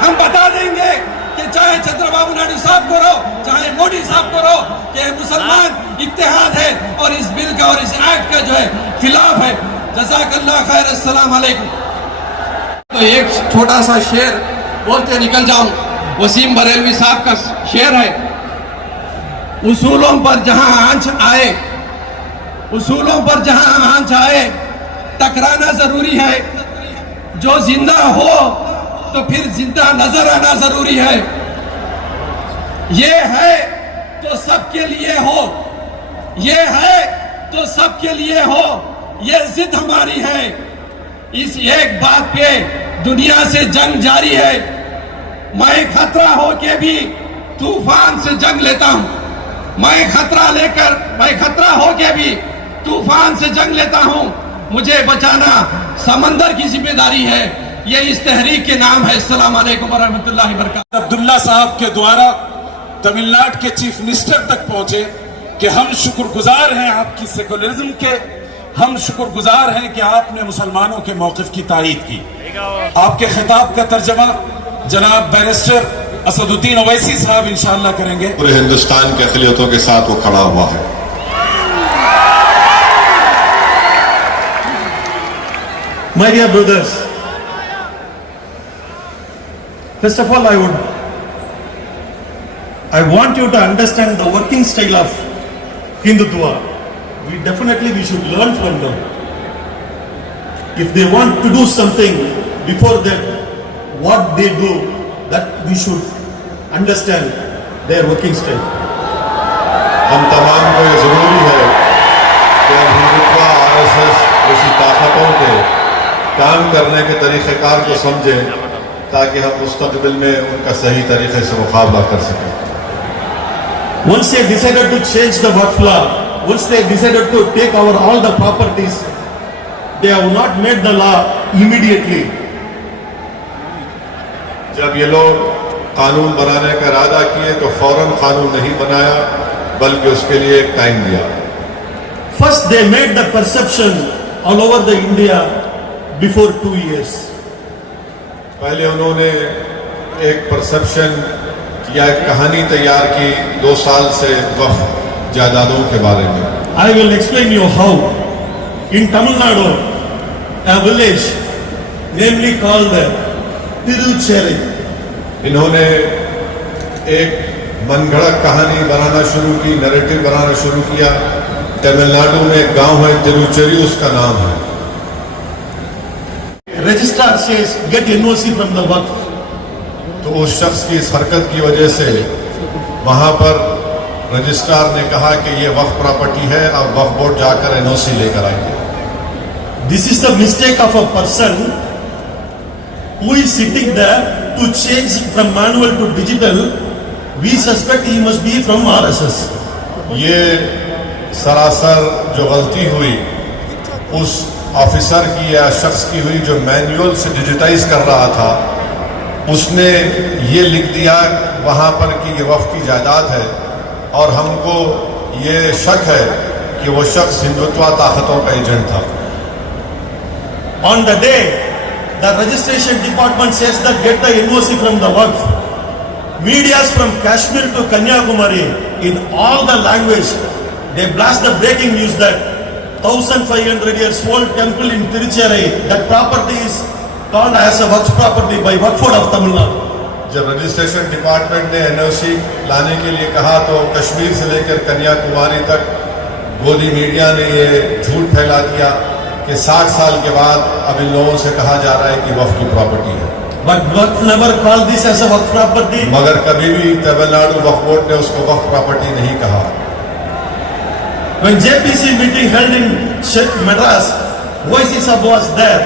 हम बता देंगे कि चाहे चंद्रबाबू नायडू साहब को रो, चाहे मोदी साहब को रो, कि मुसलमान इत्तेहाद है और इस बिल का और इस एक्ट का जो है खिलाफ है। जज़ाकल्लाह खैर, अस्सलाम वालेकुम। तो एक छोटा सा शेर बोलते निकल जाऊं, वसीम बरेलवी साहब का शेर है, उसूलों पर जहां आंच आए, उसूलों पर जहां आंच आए टकराना जरूरी है। जो जिंदा हो तो फिर जिंदा नजर आना जरूरी है। ये है तो सबके लिए हो, ये है तो सबके लिए हो, ये जिद हमारी है। इस एक बात पे दुनिया से जंग जारी है। मैं खतरा हो के भी तूफान से जंग लेता हूं। मैं खतरा हो के भी तूफान से जंग लेता हूं। मुझे बचाना समंदर की जिम्मेदारी है। یہ اس تحریک کے نام ہے. السلام علیکم ورحمۃ اللہ وبرکاتہ. عبداللہ صاحب کے دوارا تمل ناڈو کے چیف منسٹر تک پہنچے کہ ہم شکر گزار ہیں آپ کی سیکولرزم کے, ہم شکر گزار ہیں کہ آپ نے مسلمانوں کے موقف کی تائید کی. آپ کے خطاب کا ترجمہ جناب بیرسٹر اسد الدین اویسی صاحب انشاءاللہ کریں گے. پورے ہندوستان کے اقلیتوں کے ساتھ وہ کھڑا ہوا ہے. My dear brothers, first of all I want you to understand the working style of Hindutva. We should learn from them. If they want to do something, before that, what they do, that we should understand their working style. ہم تمام کو یہ ضروری ہے کہ ہم Hindutva RSS جیسی طاقتوں کے کام کرنے کے طریقہ کار کو سمجھیں تاکہ ہم مستقبل میں ان کا صحیح طریقے سے مقابلہ کر سکیں. Once they decided to change the Waqf law, once they decided to take over all the properties, they have not made the law immediately. جب یہ لوگ قانون بنانے کا ارادہ کیے تو فوراً قانون نہیں بنایا بلکہ اس کے لیے ایک ٹائم دیا. First they made the perception all over the India before 2 years. پہلے انہوں نے ایک پرسپشن یا ایک کہانی تیار کی 2 سال سے وقف جائیدادوں کے بارے میں. I will explain you how. In Tamil Nadu, a village namely called Tirucheri. انہوں نے ایک من گھڑت کہانی بنانا شروع کی, نیریٹو بنانا شروع کیا. تمل ناڈو میں ایک گاؤں ہے تروچیری, اس کا نام ہے. Registrar says get NOC from the Waqf. تو اس شخص کی اس حرکت کی وجہ سے وہاں پر رجسٹرار نے کہا کہ یہ وقف پراپرٹی ہے, اب وقف بورڈ جا کر NOC لے کر آئیں گے. This is the mistake of a person who is sitting there to change from manual to digital. We suspect he must be from RSS. یہ سراسر جو غلطی ہوئی اس آفیسر کی یا شخص کی ہوئی جو مینیول سے ڈیجیٹائز کر رہا تھا. اس نے یہ لکھ دیا وہاں پر کہ یہ وقف کی جائیداد ہے, اور ہم کو یہ شک ہے کہ وہ شخص ہندوتوا طاقتوں کا ایجنٹ تھا. On the day the registration department says that get the NOC from the Waqf, medias from Kashmir to Kanyakumari in all the language they blast the breaking news that 1500 years old temple in Tirucheri, that property is called as a Waqf property by Waqf Board of Tamil Nadu. جب registration department نے NOC لانے کے لیے کہا تو کشمیر سے لے کر کنیا کماری تک گودی میڈیا نے یہ جھوٹ پھیلا دیا کہ 60 سال کے بعد اب ان لوگوں سے کہا جا رہا ہے کہ وقف کی پراپرٹی ہے. But Waqf never called this as a Waqf property. مگر کبھی بھی تمل ناڈو وقف بورڈ نے اس کو وقف پراپرٹی نہیں کہا. When JPC meeting held in Madras, OIC Sab was there.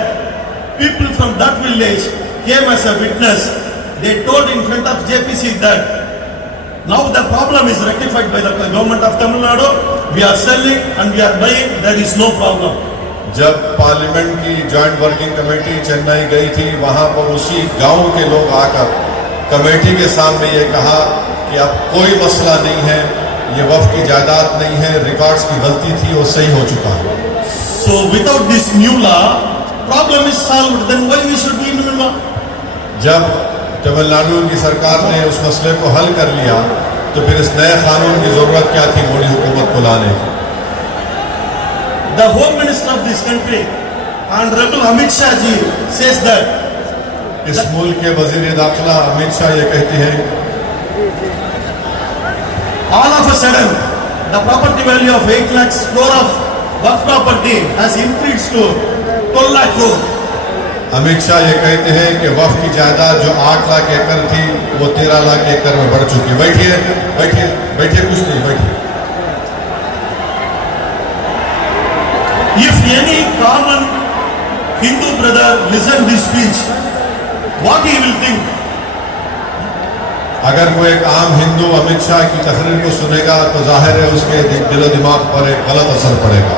People from that village came as a witness. They told in front of JPC that now the problem is rectified by the government of Tamil Nadu. We are selling and we are buying. There is no problem. جب parliament کی joint working committee Chennai گئی تھی, وہاں پر اسی گاؤں کے لوگ آ کر کمیٹی کے سامنے یہ کہا کہ اب کوئی مسئلہ نہیں ہے, یہ وقف کی جائیداد نہیں ہے, ریکارڈز کی غلطی تھی, وہ صحیح ہو چکا ہے. So without this new law, problem is solved. Then why we should be in new law? جب تمل ناڈو کی سرکار نے اس مسئلے کو حل کر لیا تو پھر اس نئے قانون کی ضرورت کیا تھی موڈی حکومت کو لانے کی. The Home Minister of this country, Honorable Amit Shah ji, says that اس ملک کے وزیر داخلہ امیت شاہ یہ کہتے ہیں all of a sudden the property value of 8 lakhs crore of Waqf property has increased to 12 lakh crore. Amit Shah یہ کہتے ہیں کہ وقف کی جائیداد جو 8 لاکھ ایکڑ تھی وہ 13 لاکھ ایکڑ میں بڑھ چکی. بیٹھیے بیٹھیے بیٹھیے, کچھ نہیں, بیٹھیے. If any common Hindu brother listen this speech, what he will think? اگر کوئی ایک عام ہندو امیت شاہ کی تقریر کو سنے گا تو ظاہر ہے اس کے دل و دماغ پر ایک غلط اثر پڑے گا.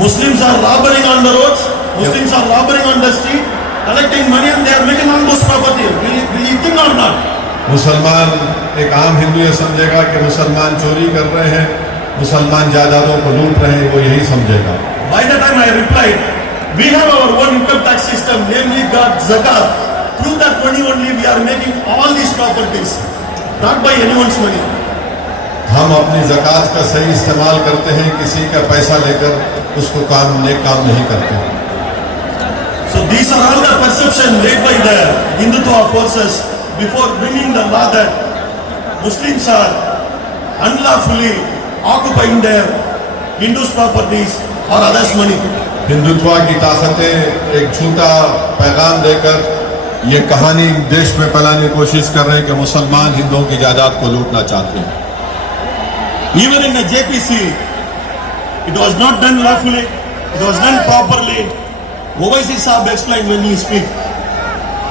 Muslims are robbering on the roads. Muslims are robbering on the street. collecting money and they are making all those property. Will you think or not? मुसलमान, एक आम हिंदू ये समझेगा कि मुसलमान चोरी कर रहे हैं, मुसलमान जायदादों को लूट रहे हैं, वो यही समझेगा. By the time I replied, we have our own income tax system, namely got zakat. Through that money only we are making all these properties, not by anyone's money. हम अपनी ज़कात का सही इस्तेमाल करते हैं, किसी का पैसा लेकर उसको नेक काम नहीं करते. So these are all the perception made by the Hindutva forces before bringing the law that Muslims are unlawfully occupying their Hindus' properties or others' money. Hindutva की ताकतें एक झूठा पैगाम देकर ये कहानी देश में फैलाने की कोशिश कर रहे हैं कि मुसलमान हिंदुओं की जायदाद को लूटना चाहते हैं. Even in the JPC, it was not done lawfully, it was done properly. Owaisi Saab explained when he speak.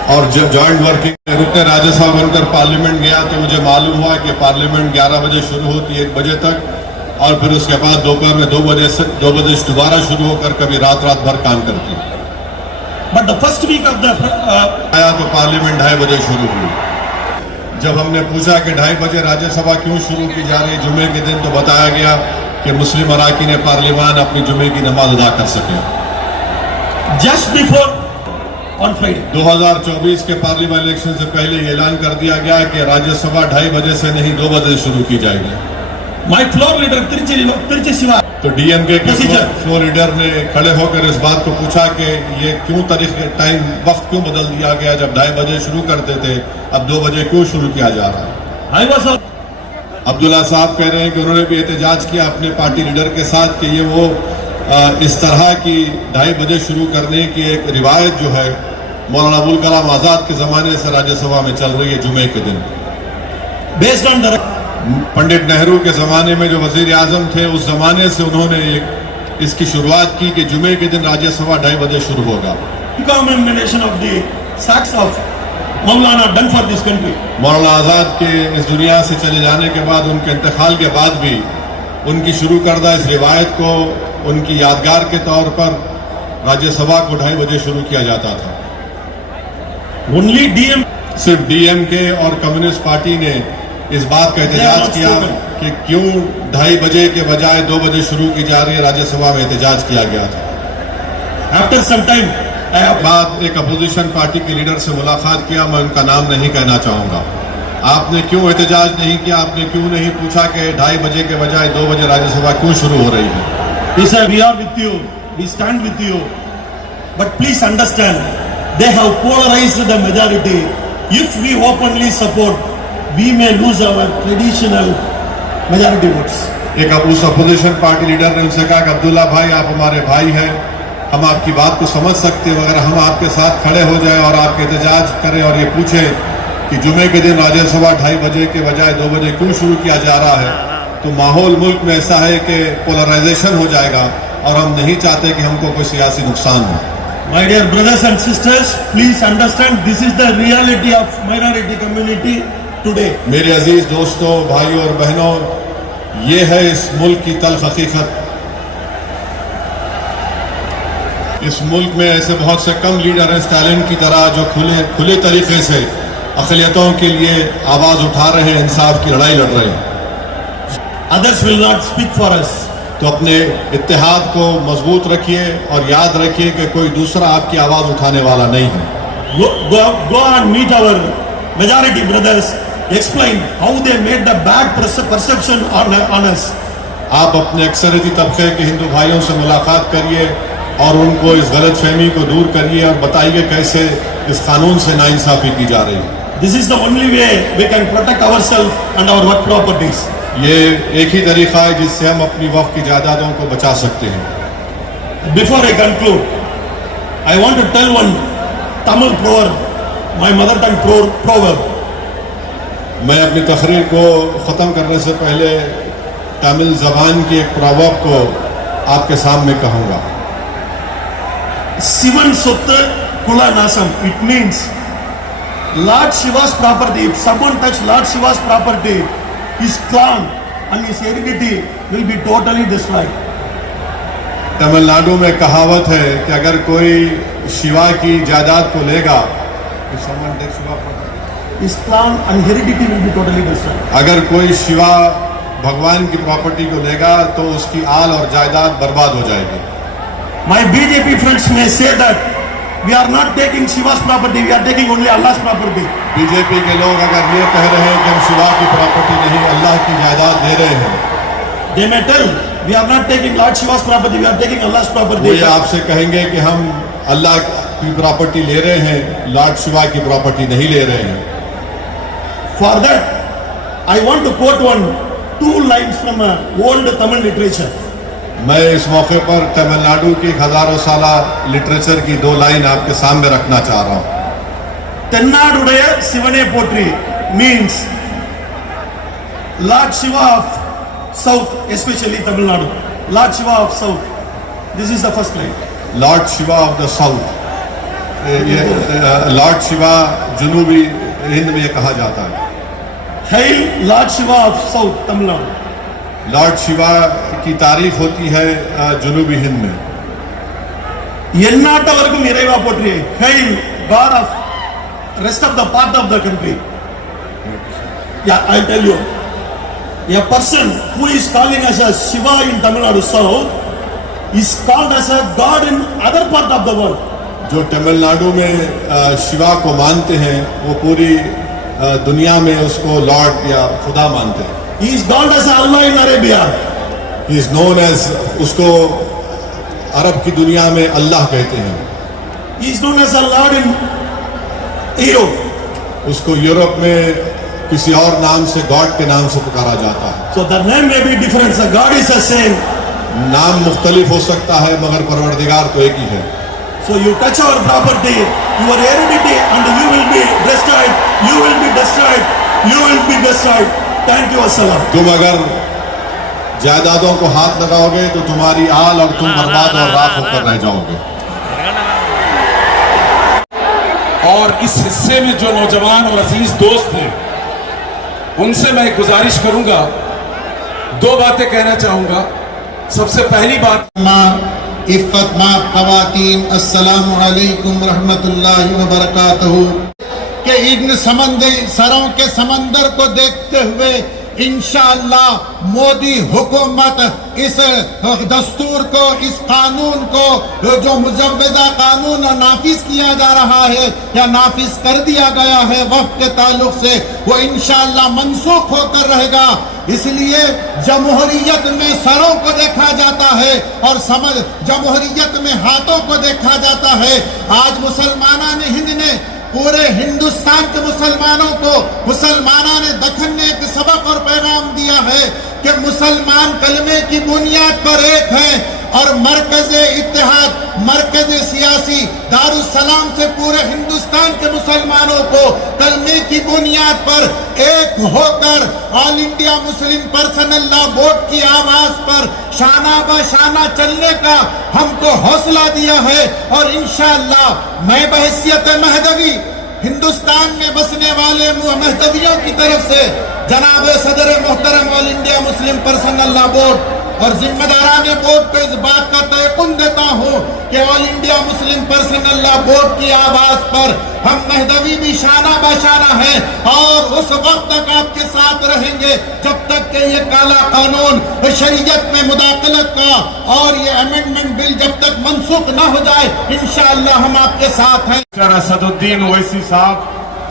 और जॉइंट वर्किंग रुकने राज्यसभा बनकर पार्लियामेंट गया तो मुझे मालूम हुआ कि पार्लियामेंट 11 बजे शुरू होती है 1 बजे तक और फिर उसके बाद दोपहर में 2 बजे से दोबारा शुरू होकर कभी रात भर काम करती है. But the first week of the आया तो पार्लियामेंट 2:30 बजे शुरू हुई. जब हमने पूछा कि 2:30 बजे राज्यसभा क्यों शुरू की जा रही है जुमे के दिन, तो बताया गया कि मुस्लिम अराकीन पार्लियामान अपनी जुमे की नमाज अदा कर सके. just before on Friday. 2024 के पार्लियामेंट इलेक्शन से पहले ये ऐलान कर दिया गया कि राज्यसभा 2:30 बजे से नहीं 2 बजे शुरू की जाएगी. My floor leader Tirchi Siva. तो डीएमके के फ्लोर लीडर ने खड़े होकर इस बात को पूछा कि ये क्यों वक्त क्यों बदल दिया गया, जब 2:30 बजे शुरू करते थे अब 2 बजे क्यों शुरू किया जा रहा है. अब्दुल्ला साहब कह रहे हैं कि उन्होंने भी एहतजाज किया अपने पार्टी लीडर के साथ कि ये वो इस तरह की 2:30 बजे शुरू करने की एक रिवायत जो है मौलाना अबुल कलाम आज़ाद के ज़माने से राज्यसभा में चल रही है जुमे के दिन. Based on the Pandit Nehru के ज़माने में जो वज़ीर आज़म थे उस ज़माने से उन्होंने इसकी शुरुआत की कि जुमे के दिन राज्यसभा 2:30 बजे शुरू होगा. commemoration of the sacks of Maulana done for this country. मौलाना आज़ाद के इस दुनिया से चले जाने के बाद, उनके इंतकाल के बाद भी उनकी शुरू करदा इस रिवायत को उनकी यादगार के तौर पर राज्यसभा को 2:30 बजे शुरू किया जाता था. Only DM सिर्फ डीएमके और कम्युनिस्ट पार्टी ने इस बात का एहतजाज किया कि क्यों 2:30 बजे के बजाय 2 बजे शुरू की जा रही है, राज्यसभा में एहतजाज किया गया था. after some time बाद एक अपोजिशन पार्टी के लीडर से मुलाकात किया, मैं उनका नाम नहीं कहना चाहूँगा. आपने क्यों एहतजाज नहीं किया, आपने क्यों नहीं पूछा कि 2:30 बजे के बजाय 2 बजे राज्यसभा क्यों शुरू हो रही है. He said, we are with you, we stand with you, but please understand, they have polarized the majority. If we openly support, we may lose our traditional majority votes. एक उस अपोजिशन पार्टी लीडर ने उनसे कहा कि अब्दुल्ला भाई, आप हमारे भाई हैं, हम आपकी बात को समझ सकते हैं, अगर हम आपके साथ खड़े हो जाएं और आपके एहतजाज करें और ये पूछें कि जुमे के दिन राज्यसभा 2:30 बजे के बजाय 2 बजे क्यों शुरू किया जा रहा है, तो माहौल मुल्क में ऐसा है कि पोलराइजेशन हो जाएगा और हम नहीं चाहते कि हमको कोई सियासी नुकसान हो. My dear brothers and sisters, please understand, this is the reality of minority community today. मेरे अजीज दोस्तों, भाइयों और बहनों, ये है इस मुल्क की तल्ख हकीकत. इस मुल्क में ऐसे बहुत से कम लीडर हैं स्टालिन की तरह जो खुले तरीके से अक़लियतों के लिए आवाज़ उठा रहे हैं, इंसाफ की लड़ाई लड़ रहे हैं. Others will not speak for us. तो अपने इत्तेहाद को मजबूत रखिए और याद रखिए कि कोई दूसरा आपकी आवाज़ उठाने वाला नहीं है. Go and meet our majority brothers, explain how they made the bad perception on us. आप अपने अक्सरियती तबके के हिंदू भाइयों से मुलाकात करिए और उनको इस गलत फहमी को दूर करिए और बताइए कैसे इस कानून से नाइंसाफ़ी की जा रही है. This is the only way we can protect ourselves and our work properties. ये एक ही तरीका है जिससे हम अपनी वक्त की जायदादों को बचा सकते हैं. Before I conclude, I want to tell one Tamil proverb, my mother tongue proverb. मैं अपनी तकरीर को ख़त्म करने से पहले तमिल ज़बान की एक प्रॉवर्ब को आपके सामने कहूँगा. Sivan Sutta Kula Nasam. It means Lord Shiva's property. If someone touch Lord Shiva's property, his clan and his heredity will be totally destroyed. Tamil Nadu में कहावत है कि अगर कोई शिवा की जायदाद को लेगा, Islam and heredity will be totally destroyed. अगर कोई शिवा भगवान की प्रॉपर्टी को लेगा तो उसकी आल और जायदाद बर्बाद हो जाएगी। My BJP friends may say that we are not taking Shiva's property, we are taking only Allah's property. BJP के लोग अगर ये कह रहे हैं कि हम शिवा की प्रॉपर्टी नहीं अल्लाह की जायदाद ले रहे हैं, They may tell we are not taking Lord Shiva's property, we are taking Allah's वो property. ये आपसे कहेंगे कि हम अल्लाह की प्रॉपर्टी ले रहे हैं, लॉर्ड शिवा की प्रॉपर्टी नहीं ले रहे हैं। For that, I want to quote two lines from old Tamil literature. मैं इस मौके पर तमिलनाडु की हजारों साला लिटरेचर की 2 लाइन आपके सामने रखना चाह रहा हूँ। Tennadudaya Sivane Potri means Lord Shiva of South, especially Tamil Nadu. Lord Shiva of South. This is the first line. Lord Shiva of the south, lord Shiva जनूबी हिंद में ये कहा जाता है। Hail Lord Shiva of South, Tamil Nadu. Lord Shiva की तारीफ होती है जनूबी हिंद में। Ennatavarakum Iraiva Potri. Hail God of rest of the part of the country. Yeah, I'll tell you. A person who is calling us as Shiva in Tamil Nadu South is called as a God in other part of the world. जो तमिलनाडु में शिवा को मानते हैं वो पूरी दुनिया में उसको लॉर्ड या खुदा मानते हैं। He is called as Allah in Arabia. He is known as, उसको अरब की दुनिया में अल्लाह कहते हैं। He is known as a Lord in Europe. उसको यूरोप में किसी और नाम से, गॉड के नाम से पुकारा जाता है। So the name may be different, the God is the same. नाम मुख्तलिफ हो सकता है मगर परवरदिगार तो एक ही है। So you touch our property, your heredity, and you will be destroyed. You will be destroyed. You will be destroyed. Thank you, Assalam. तुम अगर जायदादों को हाथ लगाओगे तो तुम्हारी आल और तुम बर्बाद और राख होकर रह जाओगे। और इस हिस्से में जो नौजवान और अजीज दोस्त हैं उनसे मैं गुजारिश करूंगा, 2 बातें कहना चाहूंगा। सबसे पहली बात, इफ़्फ़त मा ख़वातीन, अस्सलामु अलैकुम रहमतुल्लाहि व बरकातहू। कि इन सरों के समंदर को देखते हुए इंशाअल्लाह मोदी हुकूमत इस दस्तूर को, इस कानून को, जो मुजव्वज़ा कानून नाफिज किया जा रहा है या नाफिज कर दिया गया है वक़्त के ताल्लुक से, वो इंशाअल्लाह मनसूख होकर रहेगा। इसलिए जमहूरियत में सरों को देखा जाता है और जमहूरियत में हाथों को देखा जाता है। आज मुसलमानान हिंद ने, पूरे हिंदुस्तान के मुसलमानों को, मुसलमाना ने दखन ने एक सबक और पैगाम दिया है कि मुसलमान कलमे की बुनियाद पर एक हैं और मरकज़े इत्तेहाद, मरकज़े सियासी दारुस्सलाम से पूरे हिंदुस्तान के मुसलमानों को कलमे की बुनियाद पर एक होकर all India Muslim personal law board की आवाज़ पर शाना बशाना चलने का हमको हौसला दिया है। और इंशाअल्लाह मैं बहैसियत महदवी हिंदुस्तान में बसने वाले महदवियों की तरफ से जनाब सदर मोहतरम all India Muslim personal law board और जिम्मेदारान बोर्ड को इस बात का तयक़ुन देता हूँ कि all India Muslim personal law board की आवाज़ पर हम महदवी भी शाना बाशाना है और उस वक्त तक आपके साथ रहेंगे जब तक कि ये काला कानून शरीयत में मुदाखलत का और ये अमेंडमेंट बिल जब तक मनसूख ना हो जाए, इंशाअल्लाह हम आपके साथ हैं। असदुद्दीन ओवैसी साहब,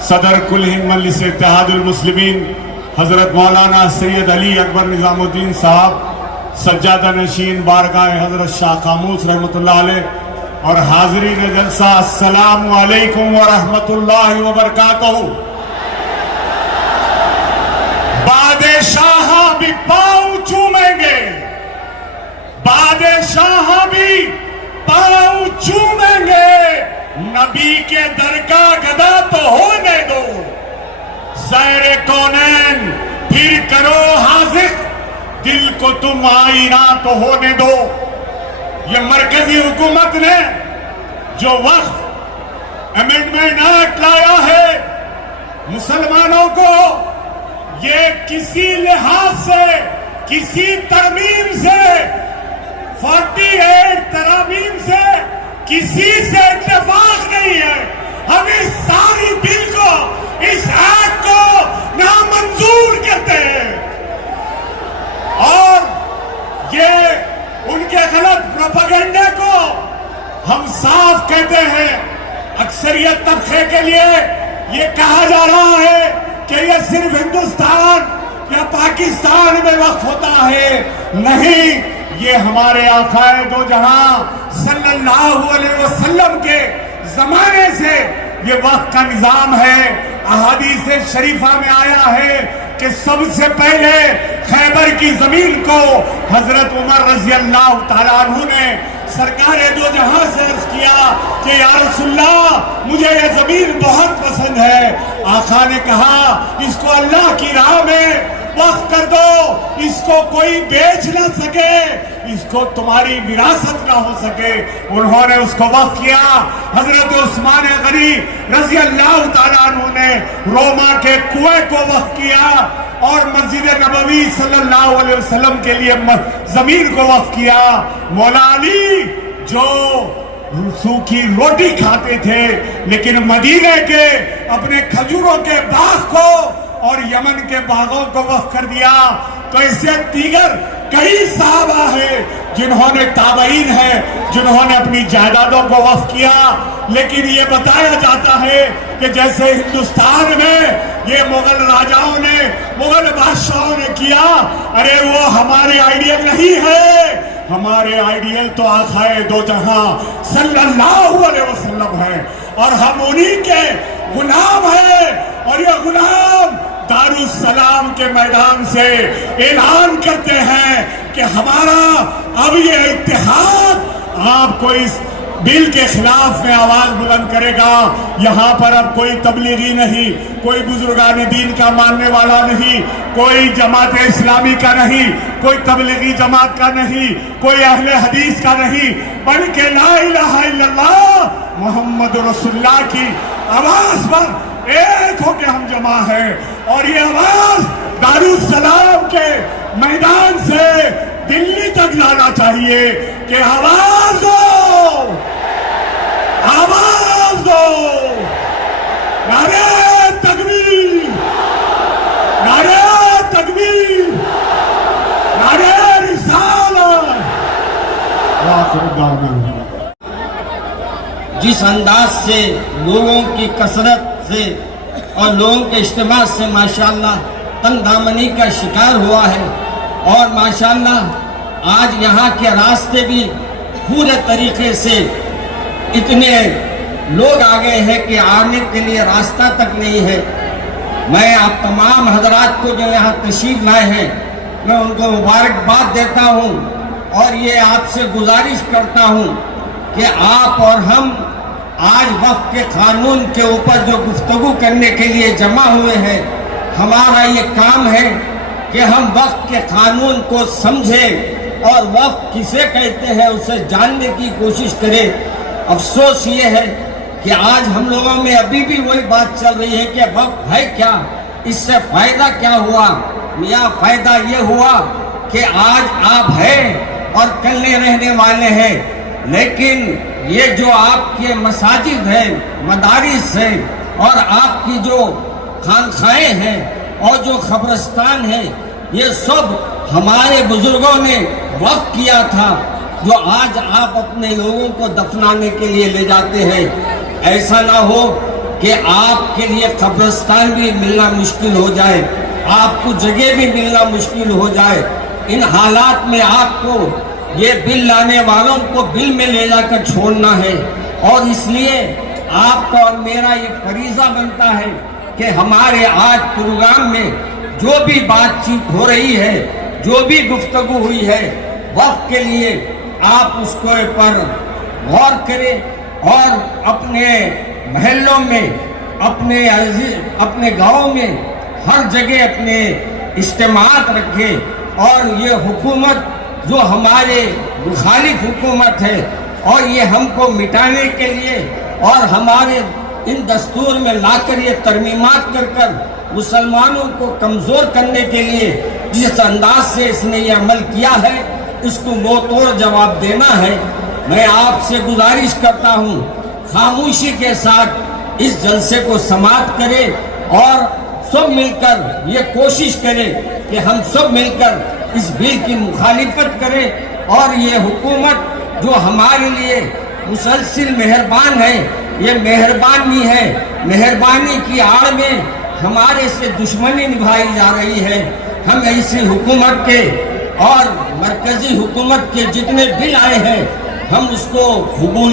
सदर कुल हिंद मजलिस इत्तेहादुल मुस्लिमीन, हजरत मौलाना सैयद अली अकबर निजामुद्दीन साहब, सज्जादा नशीन बारगाह हजरत शाह कामूस रहमतुल्लाह अलैह और हाज़रीन जलसा, अस्सलामु अलैकुम व रहमतुल्लाहि व बरकातहू। बादशाह भी पाँव चूमेंगे, बादशाह भी पाँव चूमेंगे, नबी के दर का गदा तो होने दो, ज़ैरे कौनैन फिर करो हाज़िर, दिल को तुम आईना तो होने दो। ये मरकजी हुकूमत ने जो वक्फ अमेंडमेंट एक्ट लाया है मुसलमानों को, ये किसी लिहाज से, किसी तरमीम से 48 तरामीम से किसी से इत्तेफाक नहीं है। हम इस सारी बिल को, इस एक्ट को नामंजूर करते हैं और ये उनके गलत प्रोपेगेंडे को हम साफ कहते हैं। अक्सरियत तबके के लिए ये कहा जा रहा है कि ये सिर्फ हिंदुस्तान या पाकिस्तान में वक्फ होता है, नहीं, ये हमारे आकाए दो जहां सल्लल्लाहु अलैहि वसल्लम के जमाने से ये वक्त का निजाम है। अहादीस शरीफा में आया है कि सबसे पहले खैबर की जमीन को हजरत उमर रजी अल्लाह तआला अन्हु ने सरकार दो जहां से अर्ज किया कि या रसूलल्लाह मुझे ये जमीन बहुत पसंद है। आका ने कहा इसको अल्लाह की राह में वक्फ कर दो, इसको कोई बेच ना सके, इसको तुम्हारी विरासत ना हो सके। उन्होंने उसको वक्फ किया। हजरत उस्मान गनी रजी अल्लाह तआला अन्हु ने रोमा के कुएं को वक्फ किया और मस्जिद नबवी सल्लल्लाहु अलैहि वसल्लम के लिए जमीन को वक्फ किया। मौला अली जो सूखी रोटी खाते थे लेकिन मदीने के अपने खजूरों के बाग को और यमन के बागों को वक्फ कर दिया। तो इससे दीगर कई साहबा है जिन्होंने ताबईन है जिन्होंने अपनी जायदादों को वक्फ किया। लेकिन ये बताया जाता है कि जैसे हिंदुस्तान में ये मुगल राजाओं ने, मुगल बादशाहों ने किया, अरे वो हमारे आइडियल नहीं है। हमारे आइडियल तो आकाए दो जहां सल्लल्लाहु अलैहि वसल्लम है और हम उन्हीं के गुलाम हैं। और ये गुलाम दारुस्सलाम के मैदान से ऐलान करते हैं कि हमारा अब ये इत्तेहाद, आपको इस बिल के खिलाफ में आवाज बुलंद करेगा। यहाँ पर अब कोई तबलीगी नहीं, कोई बुजुर्गान दीन का मानने वाला नहीं, कोई जमात इस्लामी का नहीं, कोई तबलीगी जमात का नहीं, कोई अहले हदीस का नहीं, बल्कि ला इलाहा इल्लल्लाह मोहम्मद रसूलुल्लाह की आवाज पर एक होके हम जमा है। और ये आवाज दारुस्सलाम के मैदान से दिल्ली तक जाना चाहिए कि आवाज दो, आवाज दो, नारे तकबीर, नारे तकबीर, नारे रिसालत। जिस अंदाज से लोगों की कसरत से और लोगों के इज्तिमा से माशाअल्लाह तन दामनी का शिकार हुआ है और माशाअल्लाह आज यहाँ के रास्ते भी पूरे तरीके से इतने लोग आ गए हैं कि आने के लिए रास्ता तक नहीं है। मैं आप तमाम हजरात को जो यहाँ तशरीफ लाए हैं मैं उनको मुबारकबाद देता हूँ और ये आपसे गुजारिश करता हूँ कि आप और हम आज वक्फ के कानून के ऊपर जो गुफ्तगू करने के लिए जमा हुए हैं, हमारा ये काम है कि हम वक्फ के कानून को समझें और वक्फ किसे कहते हैं उसे जानने की कोशिश करें। अफसोस ये है कि आज हम लोगों में अभी भी वही बात चल रही है कि वक्फ है क्या, इससे फायदा क्या हुआ। मियाँ फायदा ये हुआ कि आज आप हैं और कल नहीं रहने वाले हैं, लेकिन ये जो आपके मसाजिद हैं, मदारिस हैं और आपकी जो खानखाएं हैं और जो खबरस्तान है, ये सब हमारे बुजुर्गों ने वक्फ किया था जो आज आप अपने लोगों को दफनाने के लिए ले जाते हैं। ऐसा ना हो कि आपके लिए कब्रिस्तान भी मिलना मुश्किल हो जाए, आपको जगह भी मिलना मुश्किल हो जाए। इन हालात में आपको ये बिल लाने वालों को बिल में ले जाकर छोड़ना है और इसलिए आपका और मेरा ये फरीजा बनता है कि हमारे आज प्रोग्राम में जो भी बातचीत हो रही है, जो भी गुफ्तगू हुई है वक्त के लिए, आप उसको पर गौर करें और अपने महलों में, अपने गाँव में हर जगह अपने इज्तिमात रखें। और ये हुकूमत जो हमारे मुखालिफ हुकूमत है और ये हमको मिटाने के लिए और हमारे इन दस्तूर में लाकर ये तरमीमात कर मुसलमानों को कमज़ोर करने के लिए जिस अंदाज से इसने ये अमल किया है, اس کو منہ توڑ جواب دینا ہے. میں آپ سے گزارش کرتا ہوں خاموشی کے ساتھ اس جلسے کو سماعت کریں اور سب مل کر یہ کوشش کریں کہ ہم سب مل کر اس بل کی مخالفت کریں اور یہ حکومت جو ہمارے لیے مسلسل مہربان ہے، یہ مہربانی ہے، مہربانی کی آڑ میں ہمارے سے دشمنی نبھائی جا رہی ہے. ہم ایسی حکومت کے اور مرکزی حکومت کے جتنے بل آئے ہیں ہم اس کو قبول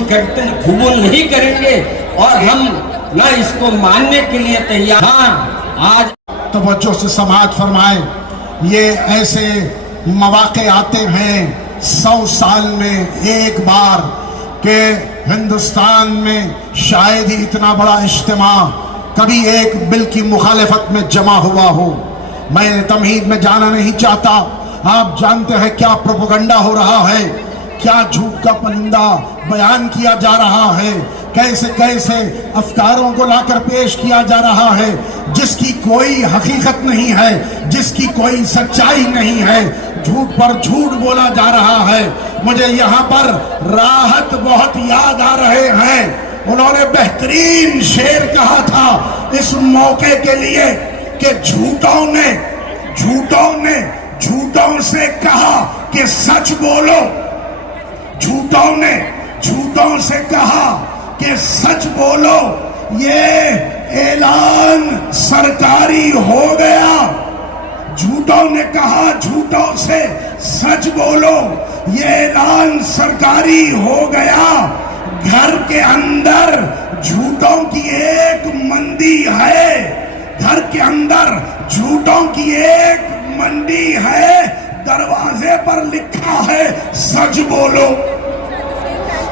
نہیں کریں گے اور ہم نہ اس کو ماننے کے لیے تیار. ہاں آج توجہ سے سماعت فرمائیں. یہ ایسے مواقع آتے ہیں 100 سال میں ایک بار کہ ہندوستان میں شاید ہی اتنا بڑا اجتماع کبھی ایک بل کی مخالفت میں جمع ہوا ہو. میں تمہید میں جانا نہیں چاہتا. آپ جانتے ہیں کیا پروپیگنڈا ہو رہا ہے، کیا جھوٹ کا پرندہ بیان کیا جا رہا ہے، کیسے کیسے افکاروں کو لا کر پیش کیا جا رہا ہے جس کی کوئی حقیقت نہیں ہے، جس کی کوئی سچائی نہیں ہے. جھوٹ پر جھوٹ بولا جا رہا ہے. مجھے یہاں پر راحت بہت یاد آ رہے ہیں. انہوں نے بہترین شعر کہا تھا اس موقع کے لیے کہ جھوٹوں نے جھوٹوں سے کہا کہ سچ بولو. جھوٹوں نے جھوٹوں سے کہا کہ سچ بولو. یہ اعلان سرکاری ہو گیا. جھوٹوں نے کہا جھوٹوں سے سچ بولو، یہ اعلان سرکاری ہو گیا. گھر کے اندر جھوٹوں کی ایک منڈی ہے، گھر کے اندر جھوٹوں کی ایک منڈی ہے. دروازے پر لکھا ہے سچ بولو.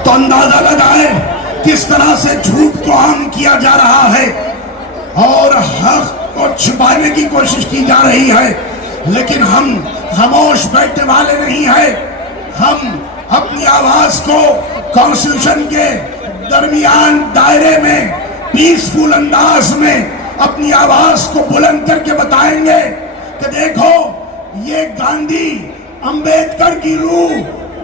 تو اندازہ لگائے کس طرح سے جھوٹ کو عام کیا جا رہا ہے اور حق کو چھپانے کی کوشش کی جا رہی ہے. لیکن ہم خاموش بیٹھنے والے نہیں ہیں. ہم اپنی آواز کو کانسٹیٹیوشن کے درمیان دائرے میں پیسفل انداز میں اپنی آواز کو بلند کر کے بتائیں گے کہ دیکھو یہ گاندھی امبیڈکر کی روح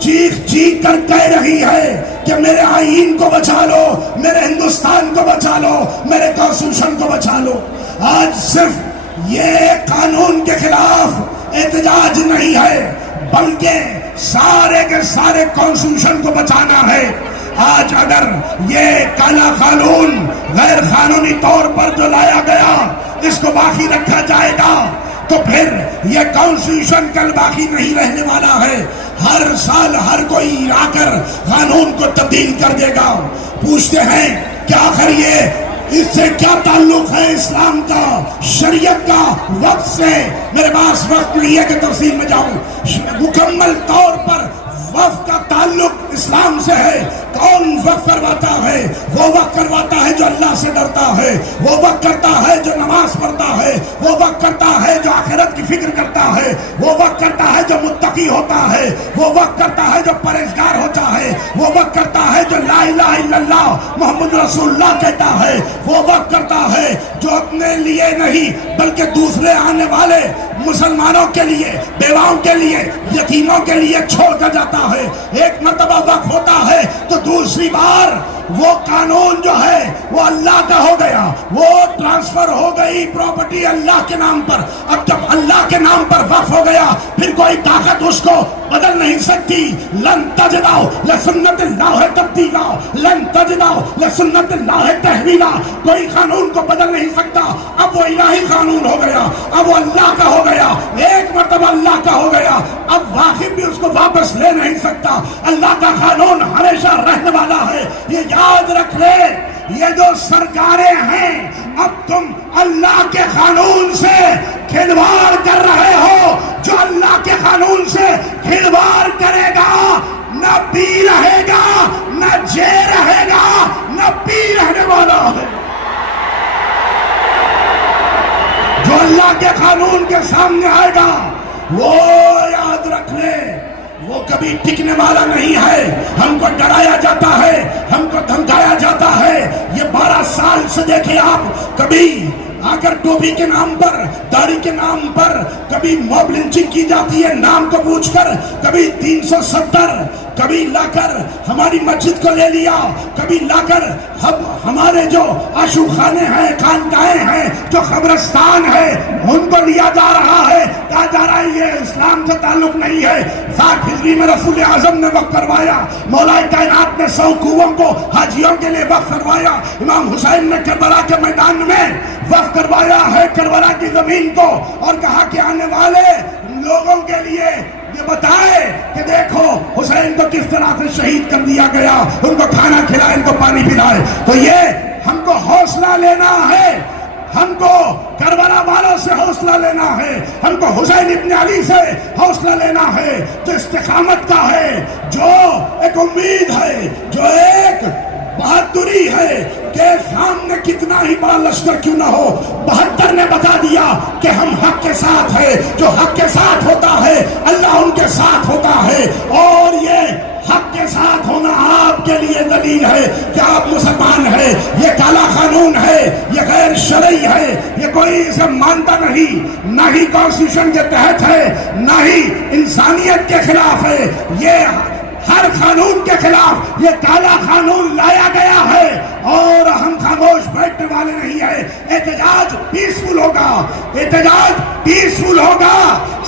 چیخ چیخ کر کہہ رہی ہے کہ میرے آئین کو بچا لو، میرے ہندوستان کو بچا لو، میرے کانسٹیٹیوشن کو بچا لو. آج صرف یہ قانون کے خلاف احتجاج نہیں ہے بلکہ سارے کے سارے کانسٹیٹیوشن کو بچانا ہے. آج اگر یہ کالا قانون غیر قانونی طور پر جو لایا گیا اس کو باقی رکھا جائے گا تو پھر یہ کانسٹیٹیوشن کل باقی نہیں رہنے والا ہے. ہر سال ہر کوئی آ کر قانون کو تبدیل کر دے گا. پوچھتے ہیں کہ آخر یہ اس سے کیا تعلق ہے اسلام کا، شریعت کا، وقت سے؟ میرے پاس وقت نہیں ہے کہ تفصیل میں جاؤں. مکمل طور پر وقت کا تعلق اسلام سے ہے. کون وقت کرواتا ہے؟ وہ وقت کرواتا ہے جو اللہ سے ڈرتا ہے، وہ وقت کرتا ہے جو نماز پڑھتا ہے، وہ وقت کرتا ہے جو آخرت کی فکر کرتا ہے، وہ وقت کرتا ہے جو متقی ہوتا ہے، وہ وقت کرتا ہے جو پرہیزگار ہوتا ہے، وہ وقت کرتا ہے جو لا الہ الا اللہ محمد رسول اللہ کہتا ہے، وہ وقت کرتا ہے جو اپنے لیے نہیں بلکہ دوسرے آنے والے مسلمانوں کے لیے، بیواؤں کے لیے، یتیموں کے لیے چھوڑ کر جاتا ہے. ایک مرتبہ وقت ہوتا ہے تو دوسری بار وہ قانون جو ہے وہ اللہ کا ہو گیا، وہ ٹرانسفر ہو گئی پراپرٹی اللہ کے نام پر. اب جب اللہ کے نام پر وقف ہو گیا پھر کوئی طاقت اس کو بدل نہیں سکتی. لن تجدوا لسنت اللہ تبدیلا، لن تجدوا لسنت اللہ تحویلا. کوئی قانون کو بدل نہیں سکتا. اب وہ الہی قانون ہو گیا، اب وہ اللہ کا ہو گیا، ایک مرتبہ اللہ کا ہو گیا. اب واقف بھی اس کو واپس لے نہیں سکتا. اللہ کا قانون ہمیشہ رہنے والا ہے. یہ یاد رکھ لے، یہ جو سرکاریں ہیں اب تم اللہ کے قانون سے کھلواڑ کر رہے ہو. جو اللہ کے قانون سے کھلواڑ کرے گا نہ پی رہے گا، نہ جے رہے گا، نہ پی رہنے والا ہے. جو اللہ کے قانون کے سامنے آئے گا وہ یاد رکھ لے وہ کبھی ٹکنے والا نہیں ہے. ہم کو ڈرایا جاتا ہے، ہم کو دھمکایا جاتا ہے. یہ 12 سال سے دیکھیں آپ، کبھی आकर टोपी के नाम पर, दाढ़ी के नाम पर कभी मॉब लिंचिंग की जाती है नाम को पूछकर, कभी 370, कभी लाकर हमारी मस्जिद को ले लिया, कभी लाकर हमारे जो आशूखाने हैं, खानकाएं हैं, जो कब्रिस्तान है, उनको लिया जा रहा है। कहा जा रहा है ये इस्लाम से ताल्लुक नहीं है। 60 हिजरी में रसूल आजम ने वक्फ करवाया, मौलाए कायनात ने 100 कुओं को हाजियों के लिए वक्फ करवाया, इमाम हुसैन ने करबला के मैदान में वक्फ करवाया है करबला की जमीन को, और कहा कि आने वाले लोगों के लिए ये बताए कि देखो हुसैन को किस तरह से शहीद कर दिया गया, उनको खाना खिलाए, उनको पानी पिलाए। तो ये हमको हौसला लेना है, हमको करबला वालों से हौसला लेना है, हमको हुसैन इब्न अली से हौसला लेना है, जो इस्तिकामत का है, जो एक उम्मीद है, जो एक बहादुरी है कि सामने कितना ही बड़ा लश्कर क्यों ना हो, 72 ने बता दिया कि हम हक के साथ है। जो हक के साथ होता है अल्लाह उनके साथ होता है, और ये हक के साथ होना आपके लिए दलील है कि आप मुसलमान हैं। ये काला कानून है, ये गैर शरई है, ये कोई इसे मानता नहीं, ना ही कॉन्स्टिट्यूशन के तहत है, ना ही इंसानियत के खिलाफ है। ये हर कानून के खिलाफ ये काला कानून लाया गया है, और हम खामोश बैठने वाले नहीं है। एहतजाज पीसफुल होगा, एहतजाज पीसफुल होगा।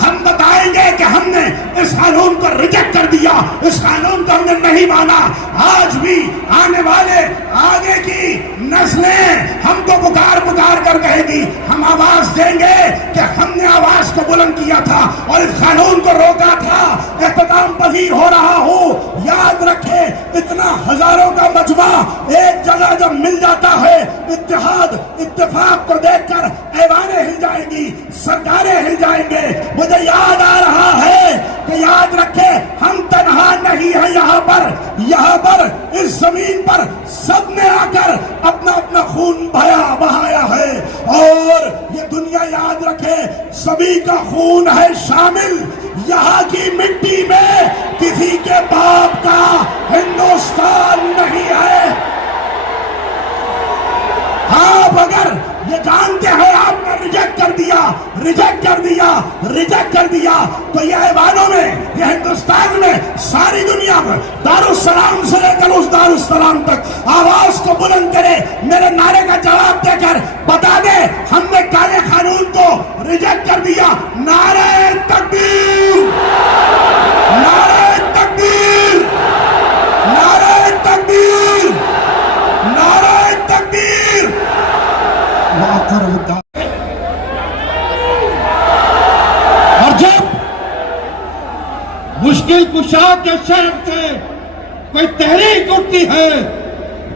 हम बताएंगे कि हमने इस कानून को रिजेक्ट कर दिया, इस कानून को हमने नहीं माना। आज भी आने वाले आगे की नस्लें हमको पुकार पुकार कर कहेगी, हम आवाज देंगे कि हमने आवाज को बुलंद किया था और इस कानून को रोका था। इख्तिताम पजीर हो रहा हूँ, याद रखे इतना हजारों का मजमा एक जगह जब मिल जाता है, इत्तेहाद इत्तेफाक को देखकर ऐवानें हिल जाएंगी, सरकारें हिल जाएंगे। मुझे याद आ रहा है कि याद रखे हम तन्हा नहीं है यहाँ पर इस जमीन पर सबने आकर अपना अपना खून बहाया है, और ये दुनिया याद रखे सभी का खून है शामिल। यहाँ की मिट्टी में किसी के बाप का हिंदुस्तान नहीं है। आप अगर ये जानते हैं आपने रिजेक्ट कर दिया, तो ये ऐवानों में, ये हिंदुस्तान में, सारी दुनिया में दारुस्सलाम से लेकर उस दारुस्सलाम तक आवाज को बुलंद करे, मेरे नारे का जवाब देकर बता दे हमने काले कानून को रिजेक्ट कर दिया। नारे तकबीर, नारे तकबीर, नारे तकबीर, नारे तकबीर। और जब मुश्किल कुशा के शहर से कोई तहरीक उठती है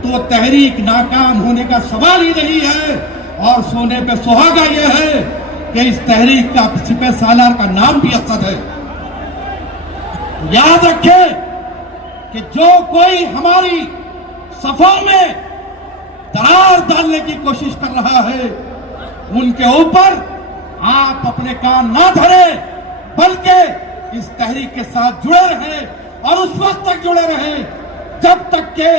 तो तहरीक नाकाम होने का सवाल ही नहीं है। और सोने पे सुहागा यह है कि इस तहरीक का सिपह सालार का नाम भी असद है। याद रखें कि जो कोई हमारी सफों में दरार डालने की कोशिश कर रहा है, उनके ऊपर आप अपने कान ना धरें, बल्कि इस तहरीक के साथ जुड़े रहें और उस वक्त तक जुड़े रहें जब तक के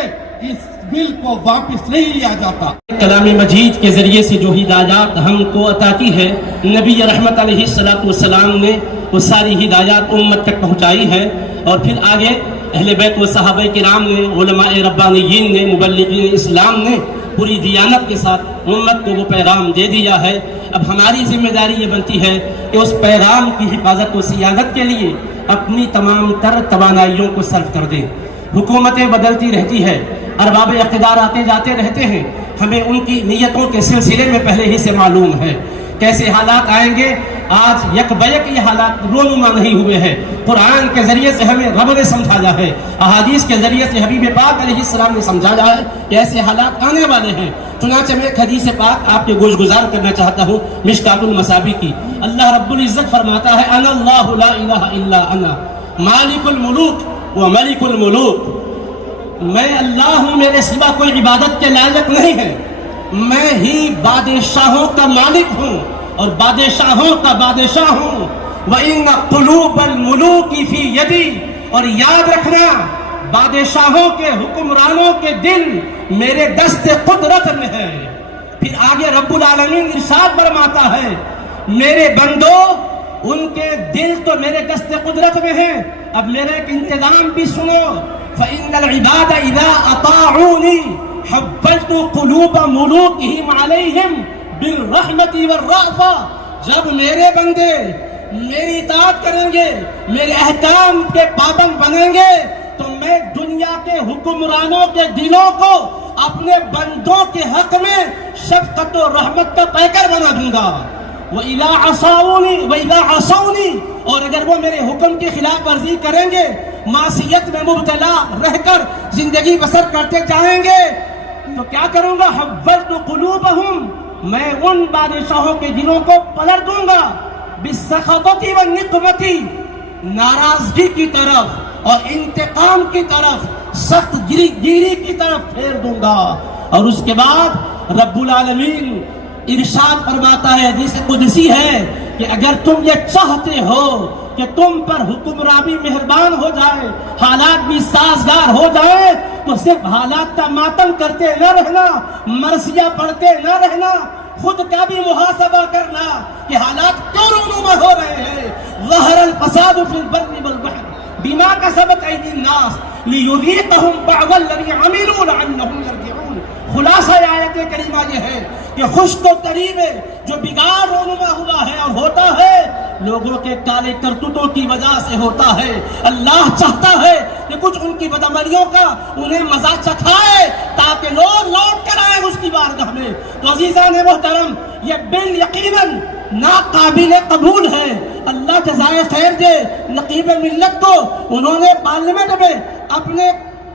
इस बिल को वापस नहीं लिया जाता। कलाम मजीद के जरिए से जो हिदायत हमको अता की है, नबी रहमत अलैहिस्सलातु वस्सलाम ने वो सारी हिदायत उम्मत तक पहुँचाई है, और फिर आगे अहले बैत व सहाबा किराम ने, उलमाए रब्बानियीन ने, मुबल्लिगीन इस्लाम ने पूरी दियानत के साथ उम्मत को वो पैगाम दे दिया है। अब हमारी जिम्मेदारी ये बनती है कि उस पैगाम की हिफाजत व सियादत के लिए अपनी तमाम तर तवानाइयों को सर्व कर दें। हुकूमतें बदलती रहती है, अरबाब इख्तिदार आते जाते रहते हैं, हमें उनकी नीयतों के सिलसिले में पहले ही से मालूम है कैसे हालात आएंगे। आज यकबयक ये हालात रोनुमा नहीं हुए हैं। कुरान के जरिए से हमें रब ने समझाया है, अहादीस के जरिए से हबीब पाक अलैहिस्सलाम ने समझाया है कि ऐसे हालात आने वाले हैं। चुनांचे में एक हदीस पाक आपके गोशगुजार करना चाहता हूँ, मिशकातुल मसाबी की। अल्लाह रब्बुल इज्जत फरमाता है, अनल्लाहु ला इलाहा इल्ला अना मालिकुल मुलूक व मलिकुल मुलूक। मैं अल्लाह हूँ, मेरे सिवा कोई इबादत के लायक नहीं है। मैं ही बादशाहों का मालिक हूँ और बादशाहों का बादशाह हूँ। व इन कुलूबल मुलूकी फी यदी, और याद रखना बादशाहों के, हुक्मरानों के दिल मेरे दस्ते कुदरत में है। फिर आगे रब्बुल आलमीन इरशाद फरमाता है, मेरे बंदो ان کے دل تو میرے دست قدرت میں ہیں. اب میرا ایک انتظام بھی سنو. فَإِنَّ الْعِبَادَ إِذَا أَطَاعُونِي حَوَّلْتُ قُلُوبَ مُلُوكِهِمْ عَلَيْهِمْ بِالرَّحْمَةِ وَالرَّأْفَةِ. جب میرے بندے میری اطاعت کریں گے, میرے احکام کے پابند بنیں گے, تو میں دنیا کے حکمرانوں کے دلوں کو اپنے بندوں کے حق میں شفقت و رحمت کا پیکر بنا دوں گا. وَإِذَا عَصَوْنِي, اور اگر وہ میرے حکم کی خلاف ورزی کریں گے, معصیت میں مبتلا رہ کر زندگی بسر کرتے جائیں گے, تو کیا کروں گا؟ حَوَّلْتُ قُلُوبَهُمْ, میں ان بادشاہوں کے دلوں کو پلٹ دوں گا. بِالسَّخَطَةِ وَالنِّقْمَةِ, ناراضگی کی طرف اور انتقام کی طرف, سخت گیری کی طرف پھیر دوں گا. اور اس کے بعد رب العالمین ارشاد فرماتا ہے, حدیث قدسی ہے, کہ اگر تم یہ چاہتے ہو کہ تم پر حکمراں بھی مہربان ہو جائے, حالات بھی سازگار ہو جائے, تو صرف حالات کا ماتم کرتے نہ رہنا, مرثیہ پڑھتے نہ رہنا, خود کا بھی محاسبہ کرنا کہ حالات کیوں رونما ہو رہے ہیں. ظہر الفساد فی البر والبحر بما کسبت ایدی الناس لیذیقہم بعض الذی عملوا لعلہم یرجعون. خلاصہ آیت کریمہ یہ ہے کہ خشک و تری میں جو بگاڑ رونما ہوا ہے اور ہوتا ہے, لوگوں کے کالے کرتوتوں کی وجہ سے ہوتا ہے. اللہ چاہتا ہے کہ کچھ ان کی بدعملیوں کا انہیں مزہ چکھائے تاکہ لوگ لوٹ کر آئے اس کی بارگاہ میں. تو عزیزان محترم, یہ بال یقیناً ناقابل قبول ہے. اللہ جزائے خیر دے نقیب ملت کو, انہوں نے پارلیمنٹ میں اپنے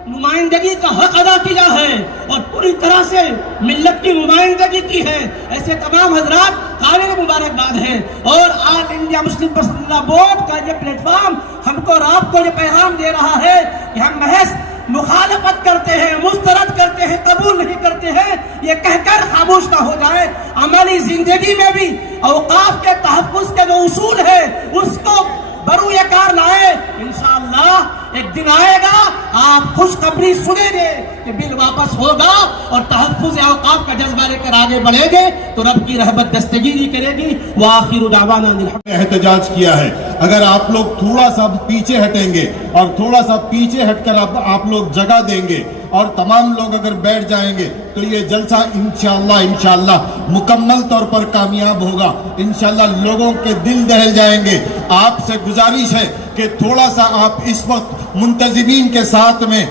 نمائندگی کا حق ادا کیا ہے اور پوری طرح سے ملت کی نمائندگی کی ہے. ایسے تمام حضرات قابل مبارکباد ہیں. اور آل انڈیا مسلم پرسنل لا بورڈ کا یہ پلیٹ فارم ہم کو اور آپ کو یہ پیغام دے رہا ہے کہ ہم محض مخالفت کرتے ہیں, مسترد کرتے ہیں, قبول نہیں کرتے ہیں, یہ کہہ کر خاموش نہ ہو جائے. عملی زندگی میں بھی اوقاف کے تحفظ کے جو اصول ہے اس کو بروئے کار لائے. انشاءاللہ ایک دن آئے گا, آپ خوشخبری سنیں گے کہ بل واپس ہوگا اور تحفظ اوقاف کا جذبہ لے کر آگے بڑھیں گے تو رب کی رحمت دستگیری کرے گی. وآخر دعوانا احتجاج کیا ہے. اگر آپ لوگ تھوڑا سا پیچھے ہٹیں گے اور تھوڑا سا پیچھے ہٹ کر آپ لوگ جگہ دیں گے اور تمام لوگ اگر بیٹھ جائیں گے تو یہ جلسہ انشاءاللہ مکمل طور پر کامیاب ہوگا. انشاءاللہ لوگوں کے دل دہل جائیں گے. آپ سے گزارش ہے کہ تھوڑا سا آپ اس وقت منتظمین کے ساتھ میں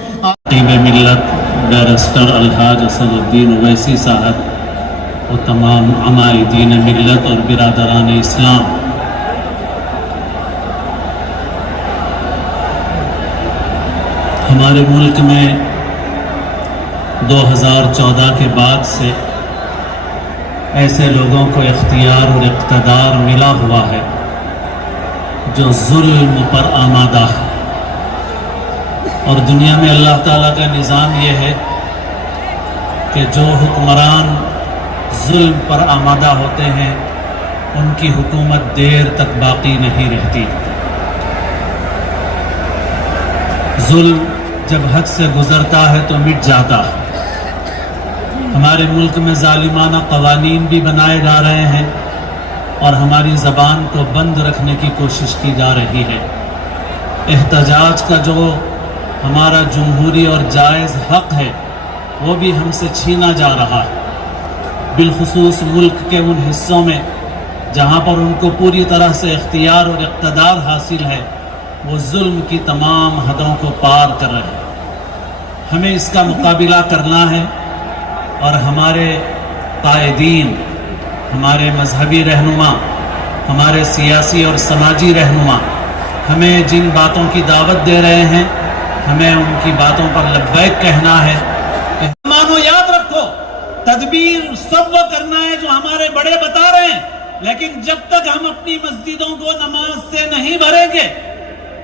ملت بیرسٹر الحاج اسد الدین اویسی صاحب و تمام عمائدین ملت اور برادران اسلام, ہمارے ملک میں 2014 کے بعد سے ایسے لوگوں کو اختیار اور اقتدار ملا ہوا ہے جو ظلم پر آمادہ ہے. اور دنیا میں اللہ تعالیٰ کا نظام یہ ہے کہ جو حکمران ظلم پر آمادہ ہوتے ہیں ان کی حکومت دیر تک باقی نہیں رہتی. ظلم جب حد سے گزرتا ہے تو مٹ جاتا ہے. ہمارے ملک میں ظالمانہ قوانین بھی بنائے جا رہے ہیں اور ہماری زبان کو بند رکھنے کی کوشش کی جا رہی ہے. احتجاج کا جو ہمارا جمہوری اور جائز حق ہے وہ بھی ہم سے چھینا جا رہا ہے. بالخصوص ملک کے ان حصوں میں جہاں پر ان کو پوری طرح سے اختیار اور اقتدار حاصل ہے, وہ ظلم کی تمام حدوں کو پار کر رہے ہیں. ہمیں اس کا مقابلہ کرنا ہے اور ہمارے قائدین, ہمارے مذہبی رہنما, ہمارے سیاسی اور سماجی رہنما ہمیں جن باتوں کی دعوت دے رہے ہیں ہمیں ان کی باتوں پر لبیک کہنا ہے. مانو یاد رکھو, تدبیر سب وہ کرنا ہے جو ہمارے بڑے بتا رہے ہیں, لیکن جب تک ہم اپنی مسجدوں کو نماز سے نہیں بھریں گے,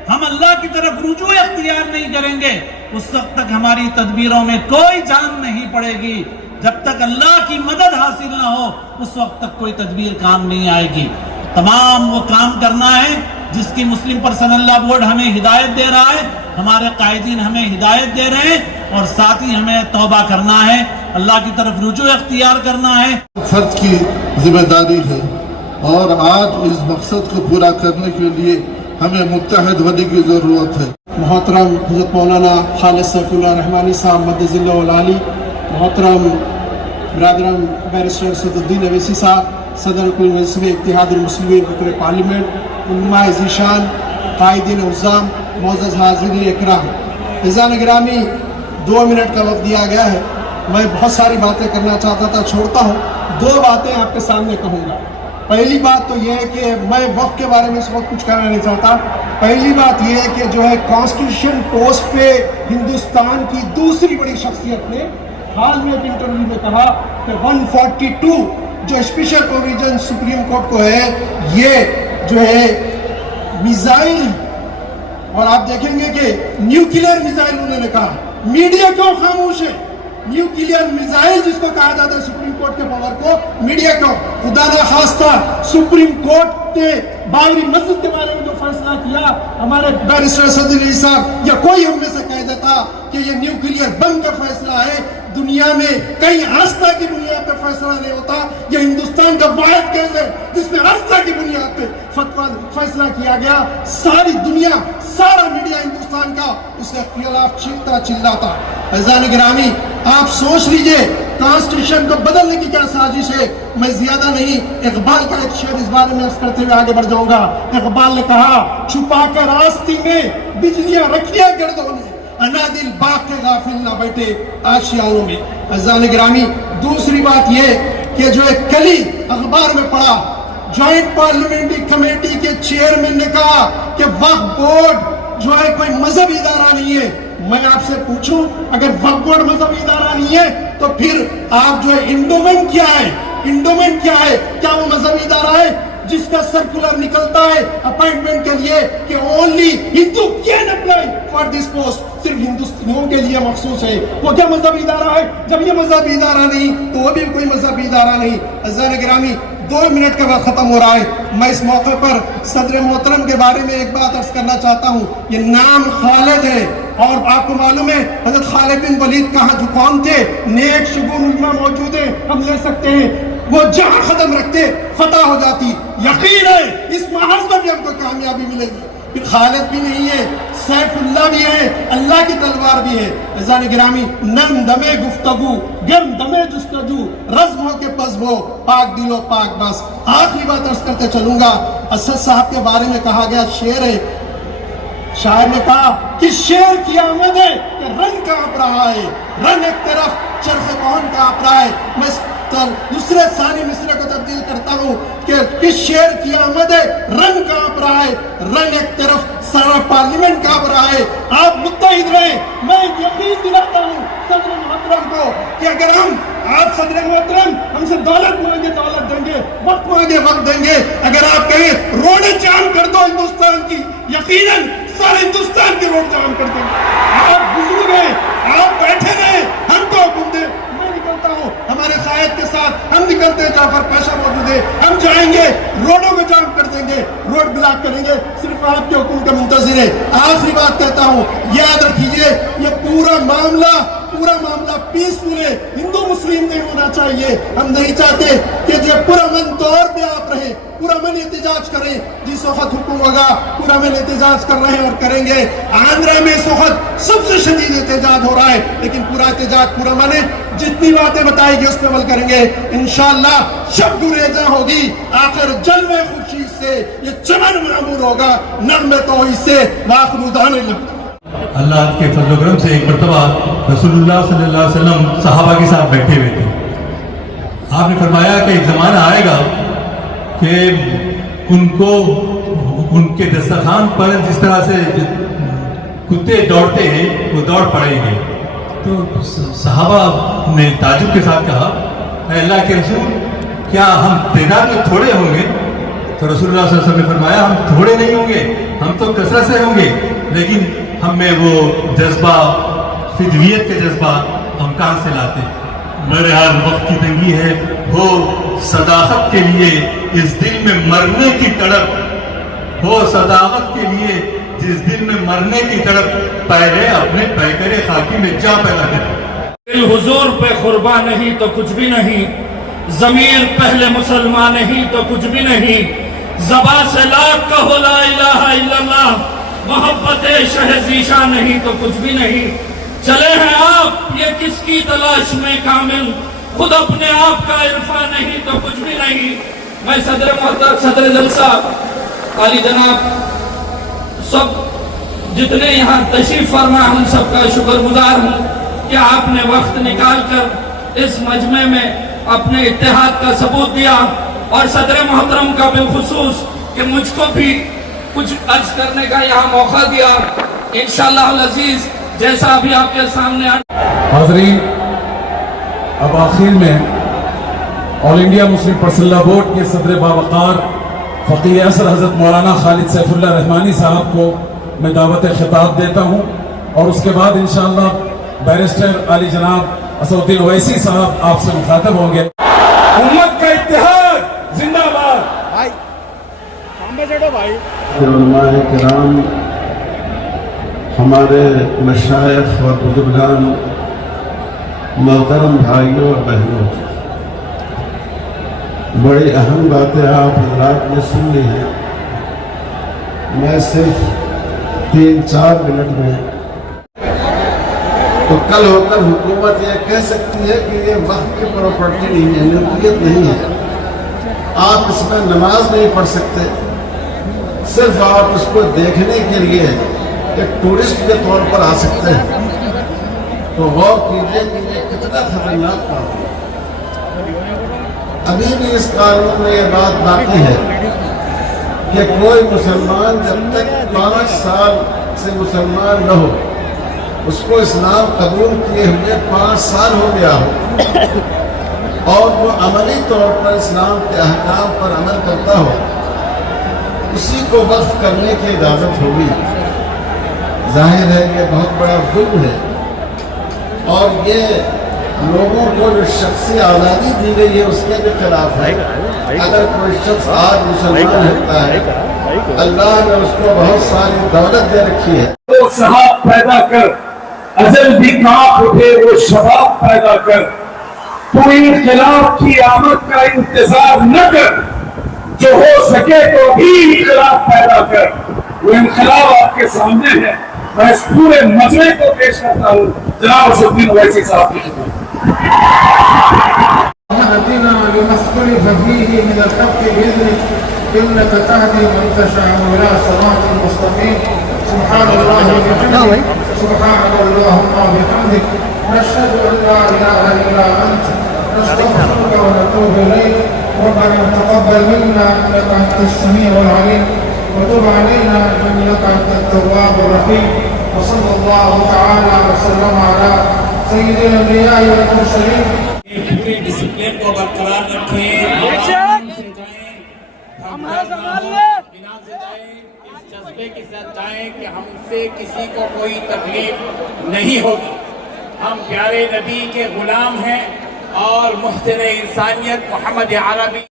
ہم اللہ کی طرف رجوع اختیار نہیں کریں گے, اس وقت تک ہماری تدبیروں میں کوئی جان نہیں پڑے گی. جب تک اللہ کی مدد حاصل نہ ہو اس وقت تک کوئی تدبیر کام نہیں آئے گی. تمام وہ کام کرنا ہے جس کی مسلم پرسنل لا بورڈ ہمیں ہدایت دے رہا ہے, ہمارے قائدین ہمیں ہدایت دے رہے ہیں, اور ساتھ ہی ہمیں توبہ کرنا ہے. अल्लाह की तरफ रुजू इख्तियार करना है। फर्द की जिम्मेदारी है और आज इस मकसद को पूरा करने के लिए हमें मुत्तहद होने की ज़रूरत है। मोहतरम हज़रत मौलाना खालिद सैफुल्लाह रहमानी साहब मद्दज़िल्लहुल आली, मोहतरम ब्रदरम बैरिस्टर सदुद्दीन अवैसी साहब, सदर कुल मजलिस इत्तिहादुल मुस्लिमीन रुकन पार्लियामेंट, उलमाए ज़ीशान, कायदीन उज़्ज़ाम, मोअज़्ज़ज़ हाज़िरीन इकराम, इज़ान गिरामी, 2 मिनट का वक्त दिया गया है। मैं बहुत सारी बातें करना चाहता था, छोड़ता हूँ। 2 बातें आपके सामने कहूँगा। पहली बात तो यह है कि मैं वक्त के बारे में इस वक्त कुछ कहना नहीं चाहता। पहली बात यह है कि जो है कॉन्स्टिट्यूशन पोस्ट पे हिंदुस्तान की दूसरी बड़ी शख्सियत ने हाल में एक इंटरव्यू में कहा कि 142 जो स्पेशल प्रोविजन सुप्रीम कोर्ट को है, ये जो है मिसाइल, और आप देखेंगे कि न्यूक्लियर मिसाइल उन्होंने कहा। मीडिया क्यों खामोश है? न्यूक्लियर मिसाइल जिसको कहा जाता है सुप्रीम कोर्ट के पावर को, मीडिया क्यों? खुदा ना खास्ता सुप्रीम कोर्ट ने बाबरी मस्जिद के बारे में जो फैसला किया, हमारे बैरिस्टर सदुद्दीन साहब या कोई हम में से कह देता कि ये न्यूक्लियर बम का फैसला है, दुनिया में कई आस्था की बुनियाद पर फैसला नहीं होता। ये हिंदुस्तान का वाहिद केस है जिसमें आस्था की बुनियाद पे फैसला किया गया। सारी दुनिया, सारा मीडिया हिंदुस्तान का उसके खिलाफ चीखता चिल्लाता। फैजान गिरामी, आप सोच लीजिए कॉन्स्टिट्यूशन को बदलने की क्या साजिश है। मैं ज्यादा नहीं, इकबाल का एक शेर इस बारे में अर्ज करते हुए आगे बढ़ जाऊंगा। इकबाल ने कहा, छुपा कर आस्ती में बिजलियां रखिया गर्दों ने, अनादिल बाग के गाफिल ना बैठे आशियानों में। फैजान गिरामी, दूसरी बात ये कि जो एक कली अखबार में पढ़ा, जॉइंट पार्लियामेंट्री कमेटी के चेयरमैन ने कहा कि वक्फ बोर्ड जो है कोई मजहबी इदारा नहीं है। मैं आपसे पूछूं, अगर वक्फ बोर्ड मजहबी इदारा नहीं है तो फिर आप जो है इंडोमेंट क्या है? इंडोमेंट क्या है? क्या वो मजहबी इदारा है जिसका सर्कुलर निकलता है अपॉइंटमेंट के लिए कि only Hindu can apply for this post, सिर्फ हिंदुस्तानियों के लिए मखसूस है? वो क्या मजहबी इदारा है? जब ये मजहबी इदारा नहीं तो वो भी कोई मजहबी इदारा नहीं। अज़ान गिरामी, 2 मिनट का वक्त खत्म हो रहा है। मैं इस मौके पर सदर मोहतरम के बारे में एक बात अर्ज करना चाहता हूँ। ये नाम खालिद है और आपको मालूम है हजरत खालिद बिन वलीद कहाँ जो कौन थे? नेक शगुन उलमा मौजूद है, हम ले सकते हैं। वो जहाँ कदम रखते फतह हो जाती। यकीन है इस महज में भी हमको कामयाबी मिलेगी। फिर खालिद भी नहीं है, सैफुल्लाह भी है, अल्लाह की तलवार भी है। अज़ान गिरामी, नर्म दमे गुफ्तगू, गर्म दमे जुस्तजू, रज़्म हो के बज़्म हो, पाक दिलो पाक बस। आखिरी बात अर्ज करते चलूंगा। असद साहब के बारे में कहा गया शेर है, शायर ने कहा कि शेर की आमद है कि रंग कांप रहा है, रंग एक तरफ चरख़ कौन कांप रहा है। मैं दूसरे सानी मिसरे को तब्दील करता हूँ कि किस शेर की आमद है, रंग कांप रहा है, रंग एक तरफ सारा पार्लियामेंट कांप रहा है। आप मुत्तहिद रहे। मैं यकीन दिलाता हूँ सदर मोहतरम को कि अगर हम आज सदर मोहतरम हमसे दौलत मांगे दौलत देंगे, वक्त मांगे वक्त देंगे। अगर आप कहें रोडें जाम कर दो हिंदुस्तान की, यकीनन सारे हिंदुस्तान की रोड जाम कर देंगे। आप बुजुर्ग हैं, आप बैठे रहे, हमको हुक्म दे, मैं निकलता हूँ हमारे कायद के साथ, हम निकलते हैं, जाफर पेशा मौजूद है, हम जाएंगे, रोडों को जाम कर देंगे, रोड ब्लॉक करेंगे, सिर्फ आपके हुक्म का मुंतज़िर है। आखिरी बात कहता हूँ, याद रखिए ये पूरा मामला पीसफुल है, हिंदू मुस्लिम नहीं होना चाहिए। हम नहीं चाहते कि ये पुरअमन तौर पे आप रहे, पुरअमन एहतिजाज करें। जिस वक्त हुक्म होगा पुरअमन एहतिजाज कर रहे हैं और करेंगे। आंध्रा में इस वक्त सबसे शदीद एहतिजाज हो रहा है, लेकिन पूरा एहतिजाज पुरअमन है। जितनी बातें बताएगी उस पर अमल करेंगे इंशाअल्लाह। शब गुरेजा होगी, आखिर जलवे खुशी से ये चमन मामूर होगा, नग़्मे तौहीद से वाखरुदान। अल्लाह के फजल करम से एक मरतबा रसूलुल्लाह सल्लल्लाहु अलैहि वसल्लम सहाबा के साथ बैठे हुए थे। आपने फरमाया कि एक ज़माना आएगा कि उनको उनके दस्तरखान पर जिस तरह से कुत्ते दौड़ते हैं वो दौड़ पड़ेंगे। तो सहाबा ने ताजुब के साथ कहा, अल्लाह के रसूल, क्या हम तादाद में थोड़े होंगे? तो रसूलुल्लाह सल्लल्लाहु अलैहि वसल्लम ने फरमाया, हम थोड़े नहीं होंगे, हम तो कसरत से होंगे, लेकिन हमें वो जज्बा, फिदवियत के जज्बा हम कहाँ से लाते? बहरहाल वक्त की तंगी है, हो सदाकत के लिए इस दिल में मरने की तड़प, हो सदाकत के लिए जिस दिल में मरने की तड़प, पहले अपने पैकरे खाकी में जा पैदा करें। दिल हुजूर पे कुर्बा नहीं तो कुछ भी नहीं, जमीर पहले मुसलमान नहीं तो कुछ भी नहीं, ज़बां से लाख कहो ला इलाहा इल्लल्लाह, मोहब्बत शहज़ीशा नहीं तो कुछ भी नहीं। चले हैं आप ये किसकी तलाश में कामिल, खुद अपने आप का इरफा नहीं तो कुछ भी नहीं। मैं सदर जलसा आली जनाब सब जितने यहाँ तशरीफ फरमा उन सबका शुक्रगुजार हूँ कि आपने वक्त निकाल कर इस मजमे में अपने इत्तेहाद का सबूत दिया, और सदर मोहतरम का बिलखुसूस कि मुझको भी कुछ अर्ज करने का यहाँ मौका दिया। इंशाअल्लाह अज़ीज जैसा अभी आपके सामने हाज़रीन, अब आखिर में all India Muslim personal board के सदर बावकार फ़कीह असर हज़रत मौलाना खालिद सैफुल्लाह रहमानी साहब को मैं दावत खिताब देता हूँ, और उसके बाद इंशाअल्लाह बैरिस्टर आली जनाब असदुद्दीन ओवैसी साहब आपसे मुखातब होंगे। उम्मत का इत्तेहाद जिंदाबाद। उलमाए किराम, हमारे मशाइख और बुजुर्गान, मोहतरम भाइयों और बहनों, बड़ी अहम बातें आप हजरात ने सुन ली हैं। मैं सिर्फ 3-4 मिनट में तो कल होकर हुकूमत ये कह सकती है कि ये वक्त की प्रॉपर्टी नहीं है, मिल्कियत नहीं है, आप इसमें नमाज नहीं पढ़ सकते, सिर्फ आप उसको देखने के लिए एक टूरिस्ट के तौर पर आ सकते हैं। तो गौर कीजिए कि ये कितना खतरनाक काम है। अभी भी इस कानून में ये बात बाकी है कि कोई मुसलमान जब तक 5 साल से मुसलमान न हो, उसको इस्लाम कबूल किए हुए 5 साल हो गया हो, और वो अमली तौर पर इस्लाम के अहकाम पर अमल करता हो, उसी को वक्फ करने की इजाज़त होगी। जाहिर है ये बहुत बड़ा जुल्म है, और ये लोगों को जो शख्सी आज़ादी दी गई है उसके भी खिलाफ है। अगर कोई शख्स आज मुसलमान होता है, अल्लाह ने उसको बहुत सारी दौलत दे रखी है। तो सहाब पैदा कर, अजल भी कांप उठे वो शबाब पैदा कर, तू इनकलाब की आमद का इंतजार न कर, जो हो सके तो भी इनकलाब पैदा कर। वो इनकलाब आपके सामने है, मैं इस पूरे मजमे को पेश करता हूँ जनाब असदुद्दीन ओवैसी साहब की खिदमत। اهدنا لما اختلف فيه من الحق بإذنك إنك تهدي من تشاء إلى صراط مستقيم. سبحان الله وبحمده سبحانك اللهم وبحمدك نشهد أن لا إله إلا أنت نستغفرك ونتوب إليك. ربنا تقبل منا إنك أنت السميع العليم وتب علينا إنك أنت التواب الرحيم. وصلى الله تعالى وسلم على سيد الأنبياء والمرسلين. पूरे डिसिप्लिन को बरकरार रखें, बिना ज़िदाए इस जज्बे के साथ जाएं कि हमसे किसी को कोई तकलीफ नहीं होगी। हम प्यारे नबी के गुलाम हैं और मुहसिन इंसानियत मोहम्मद अरबी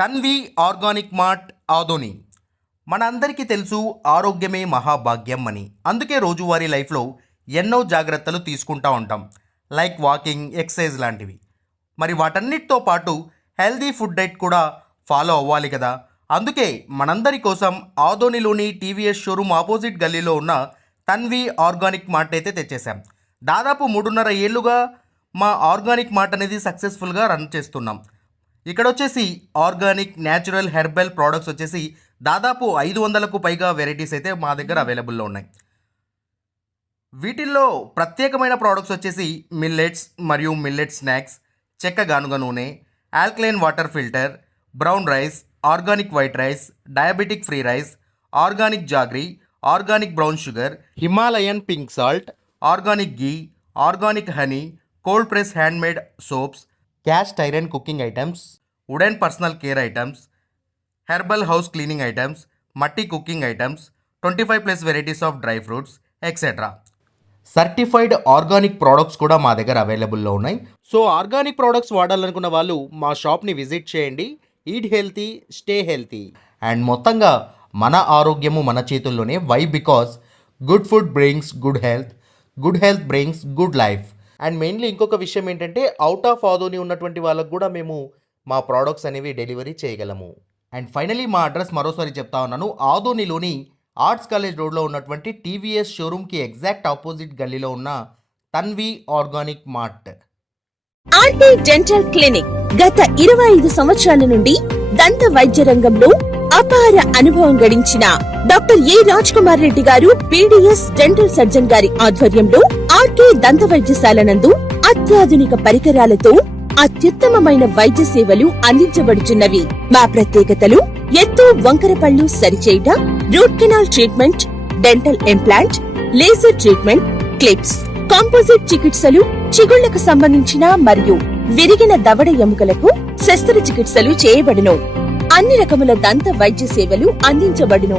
తన్వి ఆర్గానిక్ మార్ట్ ఆదోని. మనందరికీ తెలుసు ఆరోగ్యమే మహాభాగ్యం అని. అందుకే రోజువారీ లైఫ్లో ఎన్నో జాగ్రత్తలు తీసుకుంటూ ఉంటాం, లైక్ వాకింగ్, ఎక్సర్సైజ్ లాంటివి. మరి వాటన్నిటితో పాటు హెల్దీ ఫుడ్ డైట్ కూడా ఫాలో అవ్వాలి కదా. అందుకే మనందరి కోసం ఆదోనిలోని టీవీఎస్ షోరూమ్ ఆపోజిట్ గల్లీలో ఉన్న తన్వి ఆర్గానిక్ మార్ట్ అయితే తెచ్చేసాం. దాదాపు 3.5 ఏళ్ళుగా మా ఆర్గానిక్ మార్ట్ అనేది సక్సెస్ఫుల్గా రన్ చేస్తున్నాం. ఇక్కడ వచ్చేసి ఆర్గానిక్, న్యాచురల్, హెర్బల్ ప్రోడక్ట్స్ వచ్చేసి దాదాపు 500కు పైగా వెరైటీస్ అయితే మా దగ్గర అవైలబుల్లో ఉన్నాయి. వీటిల్లో ప్రత్యేకమైన ప్రోడక్ట్స్ వచ్చేసి మిల్లెట్స్ మరియు మిల్లెట్ స్నాక్స్, చెక్క గానుగ నూనె, alkaline water filter, brown rice, organic white rice, diabetic free rice, organic jaggery, organic brown sugar, Himalayan pink salt, organic ghee, organic honey, cold press handmade soaps, cast iron cooking items, wooden personal care items, herbal house cleaning items, మట్టి cooking items, 25+ varieties of dry fruits etcetera. Certified organic products కూడా మా దగ్గర అవైలబుల్లో ఉన్నాయి. So organic products వాడాలనుకున్న వాళ్ళు మా షాప్ని visit చేయండి. Eat healthy, stay healthy. And మొత్తంగా మన ఆరోగ్యము మన చేతుల్లోనే. Why? Because good food brings good health brings good life. And mainly ఇంకొక విషయం ఏంటంటే అవుట్ ఆఫ్ ఆదోని ఉన్నటువంటి వాళ్ళకు కూడా మేము మా ప్రోడక్ట్స్ అనేవి డెలివరీ చేయగలము. అండ్ ఫైనలీ మా అడ్రస్ మరోసారి చెప్తా ఉన్నాను. ఆదోనిలోని ఆర్ట్స్ కాలేజ్ రోడ్లో ఉన్నటువంటి టీవీఎస్ షోరూమ్కి ఎగ్జాక్ట్ ఆపోజిట్ గల్లీలో ఉన్న Tanvi organic mart. RT dental clinic గత 25 సంవత్సరాల నుండి దంత వైద్య రంగంలో అపార అనుభవం గడించిన doctor A Raj Kumar Reddy garu BDS dental surgeon గారి ఆధ్వర్యంలో ఆర్కే దంత వైద్యశాల నందు అత్యాధునిక పరికరాలతో అత్యుత్తమమైన వైద్య సేవలు అందించబడుచున్నవి. మా ప్రత్యేకతలు ఎత్తు వంకర పళ్ళు సరిచేయుట, root canal treatment, dental implant, laser treatment, clips, composite చికిత్సలు, చిగుళ్లకు సంబంధించిన మరియు విరిగిన దవడ ఎముకలకు శస్త్రచికిత్సలు చేయబడును. అన్ని రకముల దంత వైద్య సేవలు అందించబడును.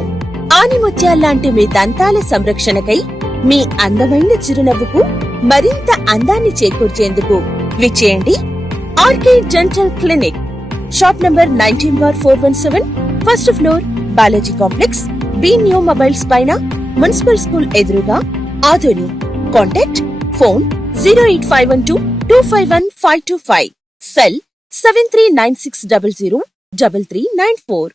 ఆనిముత్యాల్లాంటి మీ దంతాల సంరక్షణకై మీ అందమైన చిరునవ్వుకు మరింత అందాన్ని చేకూర్చేందుకు విచ్చేయండి RK dental clinic. Shop number 19/417, first floor, Balaji complex, B new mobiles పైన, మున్సిపల్ స్కూల్ ఎదురుగా, ఆదోని. Contact phone 08512251525, cell 7396003394.